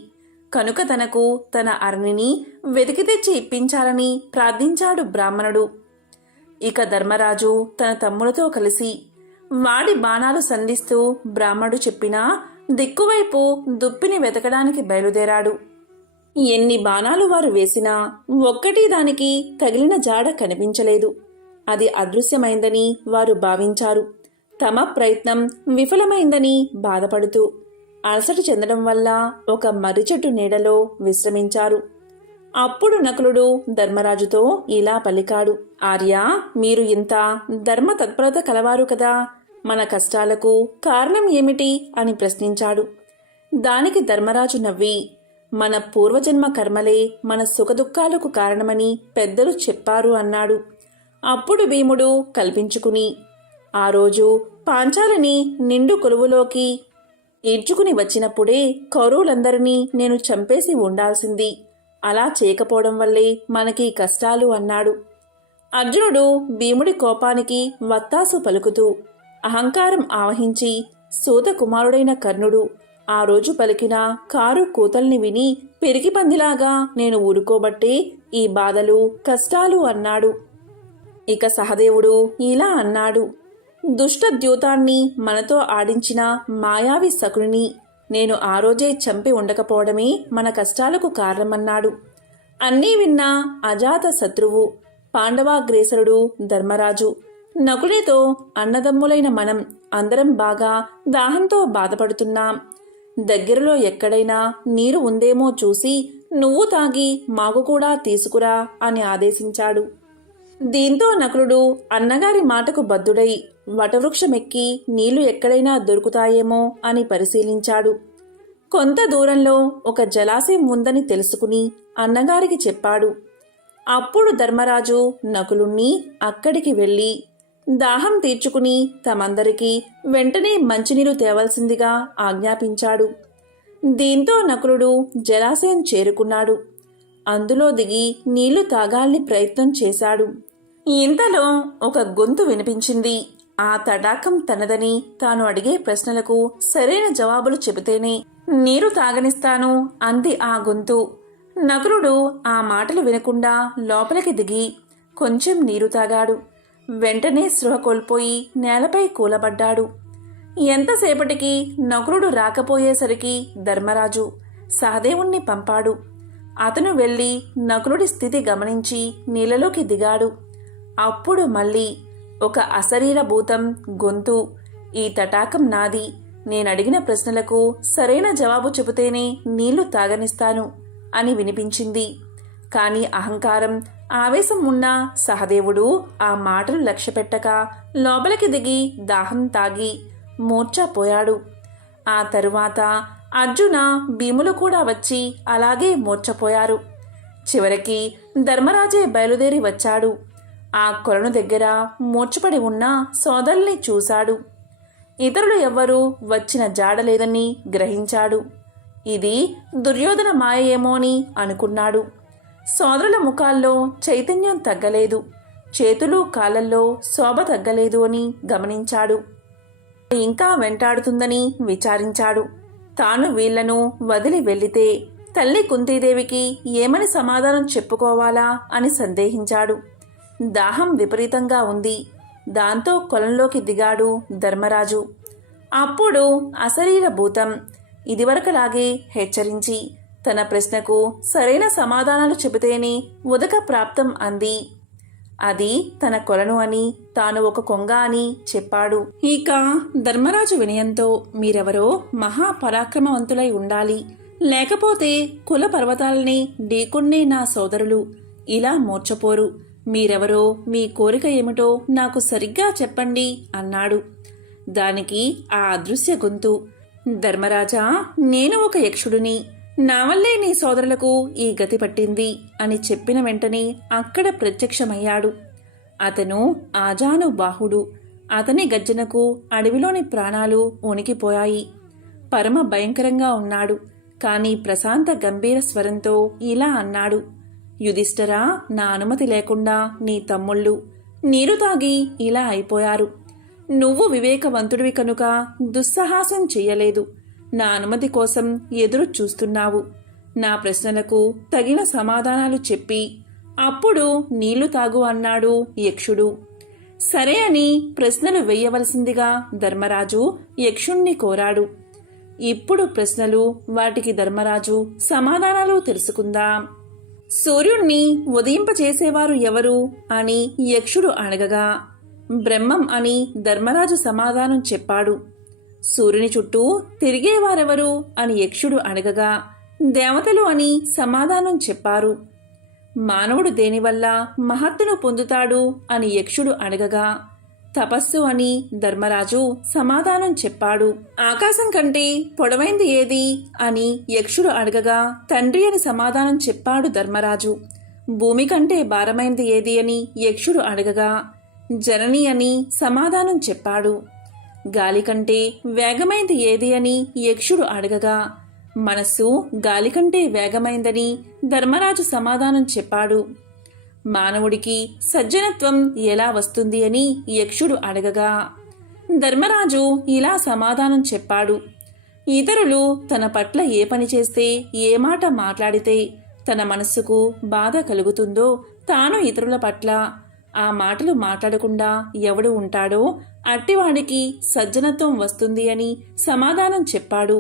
కనుక తనకు తన అరణిని వెతికి తెచ్చి ఇప్పించాలని ప్రార్థించాడు బ్రాహ్మణుడు. ఇక ధర్మరాజు తన తమ్ములతో కలిసి వాడి బాణాలు సంధిస్తూ బ్రాహ్మణుడు చెప్పినా దిక్కువైపు దుప్పిని వెతకడానికి బయలుదేరాడు. ఎన్ని బాణాలు వారు వేసినా ఒక్కటి దానికి తగిలిన జాడ కనిపించలేదు. అది అదృశ్యమైందని వారు భావించారు. తమ ప్రయత్నం విఫలమైందని బాధపడుతూ అలసట చెందడం వల్ల ఒక మర్రి చెట్టు నీడలో విశ్రమించారు. అప్పుడు నకులుడు ధర్మరాజుతో ఇలా పలికాడు. ఆర్య, మీరు ఇంత ధర్మ తత్పరత కలవారు కదా, మన కష్టాలకు కారణం ఏమిటి అని ప్రశ్నించాడు. దానికి ధర్మరాజు నవ్వి, మన పూర్వజన్మ కర్మలే మన సుఖదుఖాలకు కారణమని పెద్దలు చెప్పారు అన్నాడు. అప్పుడు భీముడు కల్పించుకుని, ఆ రోజు పాంచాలిని నిండు కొలువులోకి ఈడ్చుకుని వచ్చినప్పుడే కౌరవులందరినీ నేను చంపేసి ఉండాల్సింది, అలా చేయకపోవడం వల్లే మనకి కష్టాలు అన్నాడు. అర్జునుడు భీముడి కోపానికి వత్తాసు పలుకుతూ అహంకారం ఆవహించి సూత కుమారుడైన కర్ణుడు ఆ రోజు పలికిన కారు కూతల్ని విని పెరిగి పందిలాగా నేను ఊరుకోబట్టే ఈ బాధలు కష్టాలు అన్నాడు. ఇక సహదేవుడు ఇలా అన్నాడు. దుష్ట ద్యూతాన్ని మనతో ఆడించిన మాయావి శకుని నేను ఆ రోజే చంపి ఉండకపోవడమే మన కష్టాలకు కారణమన్నాడు. అన్నీ విన్న అజాత శత్రువు పాండవాగ్రేసరుడు ధర్మరాజు నకునితో అన్నదమ్ములైన మనం అందరం బాగా దాహంతో బాధపడుతున్నాం. దగ్గరలో ఎక్కడైనా నీరు ఉందేమో చూసి నువ్వు తాగి మాకు కూడా తీసుకురా అని ఆదేశించాడు. దీంతో నకులుడు అన్నగారి మాటకు బద్ధుడై వటవృక్షమెక్కి నీళ్లు ఎక్కడైనా దొరుకుతాయేమో అని పరిశీలించాడు. కొంత దూరంలో ఒక జలాశయం ఉందని తెలుసుకుని అన్నగారికి చెప్పాడు. అప్పుడు ధర్మరాజు నకులుణ్ణి అక్కడికి వెళ్ళి దాహం తీర్చుకుని తమందరికీ వెంటనే మంచినీరు తేవలసిందిగా ఆజ్ఞాపించాడు. దీంతో నకులుడు జలాశయం చేరుకున్నాడు. అందులో దిగి నీళ్లు తాగాలని ప్రయత్నం చేశాడు. ఇంతలో ఒక గొంతు వినిపించింది. ఆ తడాకం తనదని, తాను అడిగే ప్రశ్నలకు సరైన జవాబులు చెబితేనే నీరు తాగనిస్తాను అంది ఆ గొంతు. నకులుడు ఆ మాటలు వినకుండా లోపలికి దిగి కొంచెం నీరు తాగాడు. వెంటనే స్పృహ కోల్పోయి నేలపై కూలబడ్డాడు. ఎంతసేపటికి నకులుడు రాకపోయేసరికి ధర్మరాజు సహదేవుణ్ణి పంపాడు. అతను వెళ్లి నకులుడి స్థితి గమనించి నీళ్ళలోకి దిగాడు. అప్పుడు మళ్ళీ ఒక అశరీర భూతం గొంతు, ఈ తటాకం నాది, నేనడిగిన ప్రశ్నలకు సరైన జవాబు చెబితేనే నీళ్లు తాగనిస్తాను అని వినిపించింది. కాని అహంకారం ఆవేశం ఉన్న సహదేవుడు ఆ మాటలు లక్ష్యపెట్టక లోపలికి దిగి దాహం తాగి మూర్ఛపోయాడు. ఆ తరువాత అర్జున భీములు కూడా వచ్చి అలాగే మూర్ఛపోయారు. చివరికి ధర్మరాజే బయలుదేరి వచ్చాడు. ఆ కొలను దగ్గర మూర్ఛపడి ఉన్న సోదరుల్ని చూశాడు. ఇతరులు ఎవ్వరూ వచ్చిన జాడలేదని గ్రహించాడు. ఇది దుర్యోధన మాయ ఏమోని అనుకున్నాడు. సోదరుల ముఖాల్లో చైతన్యం తగ్గలేదు, చేతులు కాళ్ళల్లో శోభ తగ్గలేదు అని గమనించాడు. ఇంకా వెంటాడుతుందని విచారించాడు. తాను వీళ్లను వదిలి వెళ్లితే తల్లి కుంతీదేవికి ఏమని సమాధానం చెప్పుకోవాలా అని సందేహించాడు. దాహం విపరీతంగా ఉంది. దాంతో కొలంలోకి దిగాడు ధర్మరాజు. అప్పుడు అశరీర భూతం ఇదివరకలాగే హెచ్చరించి తన ప్రశ్నకు సరైన సమాధానాలు చెబితేనే ఉదక ప్రాప్తం అంది. అది తన కొలను అని, తాను ఒక కొంగ అని చెప్పాడు. ఇక ధర్మరాజు వినయంతో, మీరెవరో మహాపరాక్రమవంతులై ఉండాలి, లేకపోతే కుల పర్వతాలని ఢీకొన్నే నా సోదరులు ఇలా మూర్ఛపోరు. మీరెవరో, మీ కోరిక ఏమిటో నాకు సరిగ్గా చెప్పండి అన్నాడు. దానికి ఆ అదృశ్య గొంతు, ధర్మరాజా, నేను ఒక యక్షుడిని, నా వల్లే నీ సోదరులకు ఈ గతి పట్టింది అని చెప్పిన వెంటనే అక్కడ ప్రత్యక్షమయ్యాడు. అతను ఆజానుబాహుడు. అతని గర్జనకు అడవిలోని ప్రాణాలు వణికిపోయాయి. పరమ భయంకరంగా ఉన్నాడు. కాని ప్రశాంత గంభీర స్వరంతో ఇలా అన్నాడు, యుధిష్ఠిరా, నా అనుమతి లేకుండా నీ తమ్ముళ్ళు నీరు తాగి ఇలా అయిపోయారు. నువ్వు వివేకవంతుడివి కనుక దుస్సాహసం చెయ్యలేదు. నా అనుమతి కోసం ఎదురు చూస్తున్నావు. నా ప్రశ్నలకు తగిన సమాధానాలు చెప్పి అప్పుడు నీళ్లు తాగు అన్నాడు యక్షుడు. సరే అని ప్రశ్నలు వెయ్యవలసిందిగా ధర్మరాజు యక్షుణ్ణి కోరాడు. ఇప్పుడు ప్రశ్నలు, వాటికి ధర్మరాజు సమాధానాలు తెలుసుకుందాం. సూర్యుణ్ణి ఉదయింపచేసేవారు ఎవరు అని యక్షుడు అడగగా, బ్రహ్మం అని ధర్మరాజు సమాధానం చెప్పాడు. సూర్యుని చుట్టూ తిరిగేవారెవరు అని యక్షుడు అడగగా, దేవతలు అని సమాధానం చెప్పారు. మానవుడు దేనివల్ల మహత్తును పొందుతాడు అని యక్షుడు అడగగా, తపస్సు అని ధర్మరాజు సమాధానం చెప్పాడు. ఆకాశం కంటే పొడవైంది ఏది అని యక్షుడు అడగగా, తండ్రి అని సమాధానం చెప్పాడు ధర్మరాజు. భూమి కంటే భారమైంది ఏది అని యక్షుడు అడగగా, జనని అని సమాధానం చెప్పాడు. గాలి కంటే వేగమైంది ఏది అని యక్షుడు అడగగా, మనస్సు గాలి కంటే వేగమైందని ధర్మరాజు సమాధానం చెప్పాడు. మానవుడికి సజ్జనత్వం ఎలా వస్తుంది అని యక్షుడు అడగగా, ధర్మరాజు ఇలా సమాధానం చెప్పాడు. ఇతరులు తన పట్ల ఏ పని చేస్తే, ఏ మాట మాట్లాడితే తన మనస్సుకు బాధ కలుగుతుందో, తాను ఇతరుల పట్ల ఆ మాటలు మాట్లాడకుండా ఎవడు ఉంటాడో అట్టివాడికి సజ్జనత్వం వస్తుంది అని సమాధానం చెప్పాడు.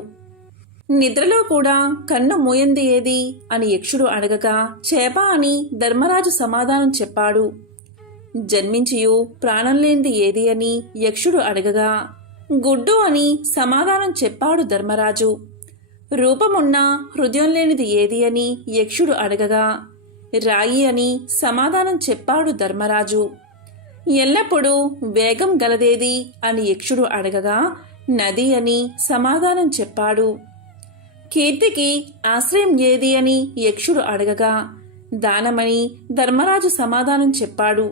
నిద్రలో కూడా కన్ను మూయంది ఏది అని యక్షుడు అడగగా, చేప అని ధర్మరాజు సమాధానం చెప్పాడు. జన్మించియు ప్రాణం లేనిది ఏది అని యక్షుడు అడగగా, గుడ్డు అని సమాధానం చెప్పాడు ధర్మరాజు. రూపమున్న హృదయం లేనిది ఏది అని యక్షుడు అడగగా, రాయి అని సమాధానం చెప్పాడు ధర్మరాజు. ఎల్లప్పుడూ వేగం గలదేది అని యక్షుడు అడగగా, నది అని సమాధానం చెప్పాడు. కీర్తికి ఆశ్రయం ఏది అని యక్షుడు అడగగా, దానమని ధర్మరాజు సమాధానం చెప్పాడు.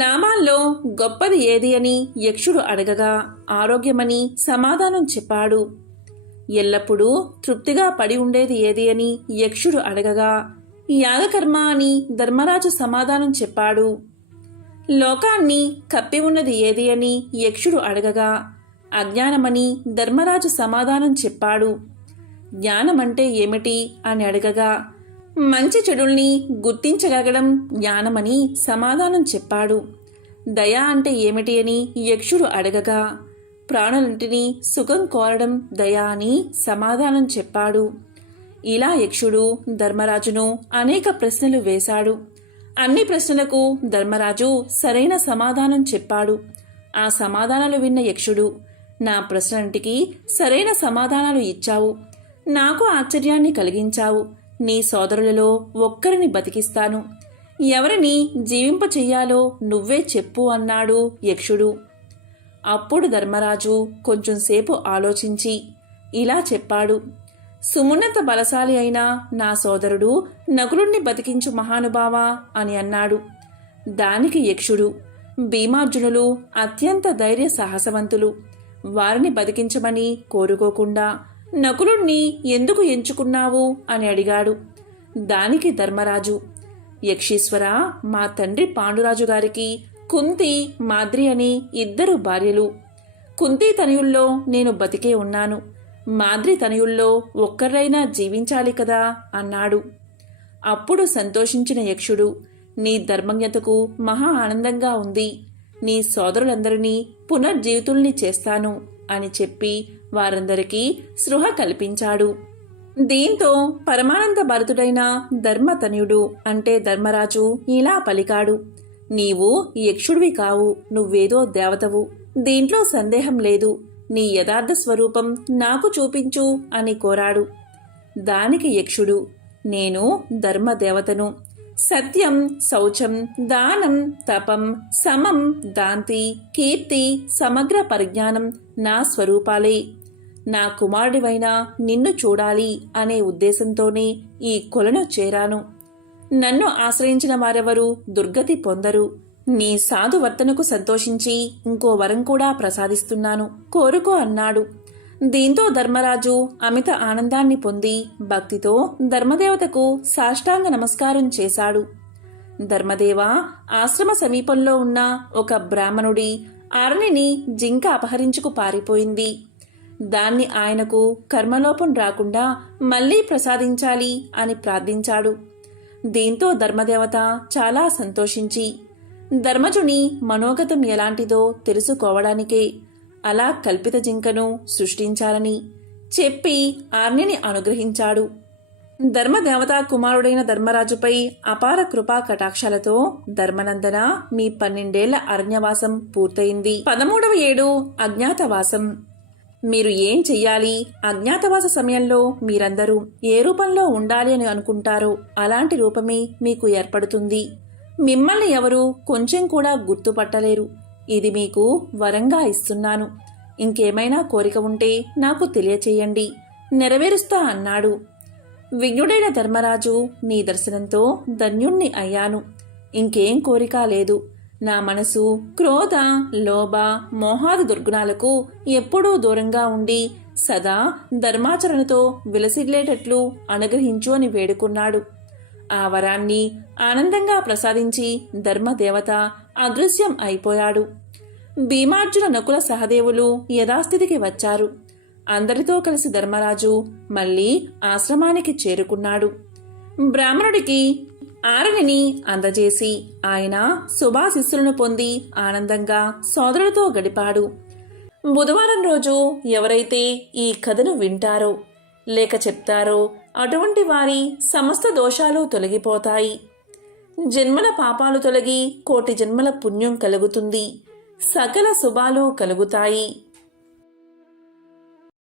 లాభాల్లో గొప్పది ఏది అని యక్షుడు అడగగా, ఆరోగ్యమని సమాధానం చెప్పాడు. ఎల్లప్పుడూ తృప్తిగా పడి ఉండేది ఏది అని యక్షుడు అడగగా, యాగకర్మ అని ధర్మరాజు సమాధానం చెప్పాడు. లోకాన్ని కప్పి ఉన్నది ఏది అని యక్షుడు అడగగా, అజ్ఞానమని ధర్మరాజు సమాధానం చెప్పాడు. జ్ఞానమంటే ఏమిటి అని అడగగా, మంచి చెడుల్ని గుర్తించగలగడం జ్ఞానమని సమాధానం చెప్పాడు. దయ అంటే ఏమిటి అని యక్షుడు అడగగా, ప్రాణులంటిని సుఖం కోరడం దయ అని సమాధానం చెప్పాడు. ఇలా యక్షుడు ధర్మరాజును అనేక ప్రశ్నలు వేశాడు. అన్ని ప్రశ్నలకు ధర్మరాజు సరైన సమాధానం చెప్పాడు. ఆ సమాధానాలు విన్న యక్షుడు, నా ప్రశ్నలంటికి సరైన సమాధానాలు ఇచ్చావు, నాకు ఆశ్చర్యాన్ని కలిగించావు. నీ సోదరులలో ఒక్కరిని బతికిస్తాను, ఎవరిని జీవింపచెయ్యాలో నువ్వే చెప్పు అన్నాడు యక్షుడు. అప్పుడు ధర్మరాజు కొంచెంసేపు ఆలోచించి ఇలా చెప్పాడు, సుమున్నత బలశాలి అయిన నా సోదరుడు నకులుణ్ణి బతికించు మహానుభావా అని అన్నాడు. దానికి యక్షుడు, భీమార్జునులు అత్యంత ధైర్య సాహసవంతులు, వారిని బతికించమని కోరుకోకుండా నకులుణ్ణి ఎందుకు ఎంచుకున్నావు అని అడిగాడు. దానికి ధర్మరాజు, యక్షీశ్వర, మా తండ్రి పాండురాజు గారికి కుంతి, మాద్రి అని ఇద్దరు భార్యలు. కుంతి తనయుల్లో నేను బతికే ఉన్నాను, మాద్రి తనయుల్లో ఒక్కరైనా జీవించాలి కదా అన్నాడు. అప్పుడు సంతోషించిన యక్షుడు, నీ ధర్మజ్ఞతకు మహా ఆనందంగా ఉంది, నీ సోదరులందరినీ పునర్జీవితుల్ని చేస్తాను అని చెప్పి వారందరికీ స్పృహ కల్పించాడు. దీంతో పరమానంద భరితుడైన ధర్మతనయుడు అంటే ధర్మరాజు ఇలా పలికాడు, నీవు యక్షుడివి కావు, నువ్వేదో దేవతవు, దీంట్లో సందేహం లేదు. నీ యథార్థ స్వరూపం నాకు చూపించు అని కోరాడు. దానికి యక్షుడు, నేను ధర్మదేవతను. సత్యం, శౌచం, దానం, తపం, సమం, దాంతి, కీర్తి, సమగ్ర పరిజ్ఞానం నా స్వరూపాలే. నా కుమారుడివైన నిన్ను చూడాలి అనే ఉద్దేశంతోనే ఈ కొలను చేరాను. నన్ను ఆశ్రయించిన వారెవరూ దుర్గతి పొందరు. నీ సాధువర్తనకు సంతోషించి ఇంకో వరం కూడా ప్రసాదిస్తున్నాను, కోరుకో అన్నాడు. దీంతో ధర్మరాజు అమిత ఆనందాన్ని పొంది భక్తితో ధర్మదేవతకు సాష్టాంగ నమస్కారం చేశాడు. ధర్మదేవ, ఆశ్రమ సమీపంలో ఉన్న ఒక బ్రాహ్మణుడి అరణిని జింక అపహరించుకు పారిపోయింది. దాన్ని ఆయనకు కర్మలోపం రాకుండా మళ్లీ ప్రసాదించాలి అని ప్రార్థించాడు. దీంతో ధర్మదేవత చాలా సంతోషించి ధర్మజుని మనోగతం ఎలాంటిదో తెలుసుకోవడానికే అలా కల్పిత జింకను సృష్టించాలని చెప్పి ఆర్నిని అనుగ్రహించాడు. ధర్మదేవతా కుమారుడైన ధర్మరాజుపై అపార కృపా కటాక్షాలతో ధర్మనందన, మీ 12 ఏళ్ల అరణ్యవాసం పూర్తయింది. 13వ ఏడు అజ్ఞాతవాసం. మీరు ఏం చెయ్యాలి? అజ్ఞాతవాస సమయంలో మీరందరూ ఏ రూపంలో ఉండాలి అని అనుకుంటారో అలాంటి రూపమే మీకు ఏర్పడుతుంది. మిమ్మల్ని ఎవరూ కొంచెం కూడా గుర్తుపట్టలేరు. ఇది మీకు వరంగా ఇస్తున్నాను. ఇంకేమైనా కోరిక ఉంటే నాకు తెలియచేయండి, నెరవేరుస్తా అన్నాడు. విజ్ఞుడైన ధర్మరాజు, నీ దర్శనంతో ధన్యుణ్ణి అయ్యాను. ఇంకేం కోరిక లేదు. నా మనసు క్రోధ, లోభ, మోహాది దుర్గుణాలకు ఎప్పుడూ దూరంగా ఉండి సదా ధర్మాచరణతో విలసిల్లేటట్లు అనుగ్రహించు అని వేడుకున్నాడు. ఆ వరాన్ని ఆనందంగా ప్రసాదించి ధర్మదేవత అదృశ్యం అయిపోయాడు. భీమార్జున, నకుల, సహదేవులు యథాస్థితికి వచ్చారు. అందరితో కలిసి ధర్మరాజు మళ్లీ ఆశ్రమానికి చేరుకున్నాడు. బ్రాహ్మణుడికి ఆరణిని అందజేసి ఆయన శుభాశిస్సులను పొంది ఆనందంగా సోదరుడితో గడిపాడు. బుధవారం రోజు ఎవరైతే ఈ కథను వింటారో లేక చెప్తారో అటువంటి వారి సమస్త దోషాలు తొలగిపోతాయి. జన్మల పాపాలు తొలగి 1,000,000 జన్మల పుణ్యం కలుగుతుంది. సకల శుభాలు కలుగుతాయి.